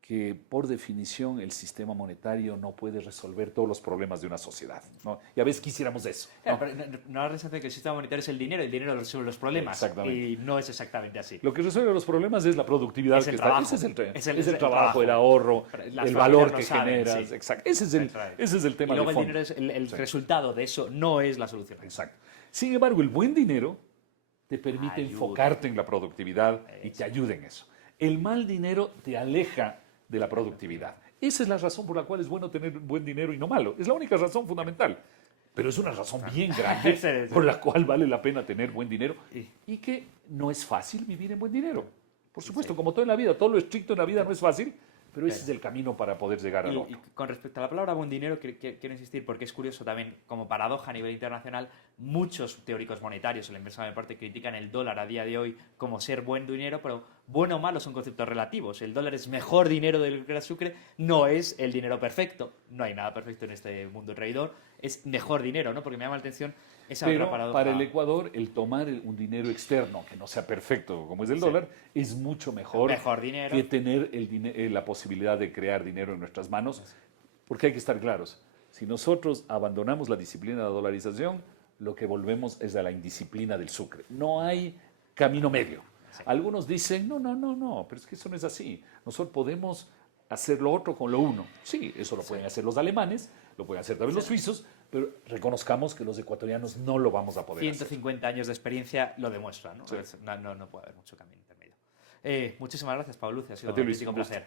que por definición el sistema monetario no puede resolver todos los problemas de una sociedad, ¿no? Y a veces quisiéramos eso. ¿No? Pero no la sensación que el sistema monetario es el dinero resuelve los problemas. Exactamente. Y no es exactamente así. Lo que resuelve los problemas es la productividad es el trabajo. Ese es el trabajo, el ahorro, el valor que generas. Sí. Exacto. Ese es el tema y luego de fondo. El dinero es el resultado de eso, no es la solución. Exacto. Sin embargo, el buen dinero te permite enfocarte en la productividad y te ayuda en eso. El mal dinero te aleja de la productividad. Esa es la razón por la cual es bueno tener buen dinero y no malo. Es la única razón fundamental. Pero es una razón bien grande por la cual vale la pena tener buen dinero y que no es fácil vivir en buen dinero. Por supuesto, como todo en la vida, todo lo estricto en la vida no es fácil, pero ese es el camino para poder llegar al otro. Y con respecto a la palabra buen dinero, quiero insistir porque es curioso también, como paradoja a nivel internacional, muchos teóricos monetarios, la inversa de mi parte, critican el dólar a día de hoy como ser buen dinero, pero bueno o malo son conceptos relativos. El dólar es mejor dinero del que era Sucre, no es el dinero perfecto. No hay nada perfecto en este mundo traidor. Es mejor dinero, ¿no? Porque me llama la atención esa otra paradoja. Para el Ecuador, el tomar un dinero externo, que no sea perfecto como es el dólar, es mucho mejor dinero que tener la posibilidad de crear dinero en nuestras manos. Porque hay que estar claros. Si nosotros abandonamos la disciplina de la dolarización, lo que volvemos es a la indisciplina del Sucre. No hay camino medio. Algunos dicen, no, pero es que eso no es así. Nosotros podemos hacer lo otro con lo uno. Sí, eso lo pueden hacer los alemanes, lo pueden hacer también los suizos, pero reconozcamos que los ecuatorianos no lo vamos a poder 150 hacer. años de experiencia lo demuestran, ¿no? Sí. No puede haber mucho camino intermedio. Muchísimas gracias, Pablo Luce. Ha sido un placer.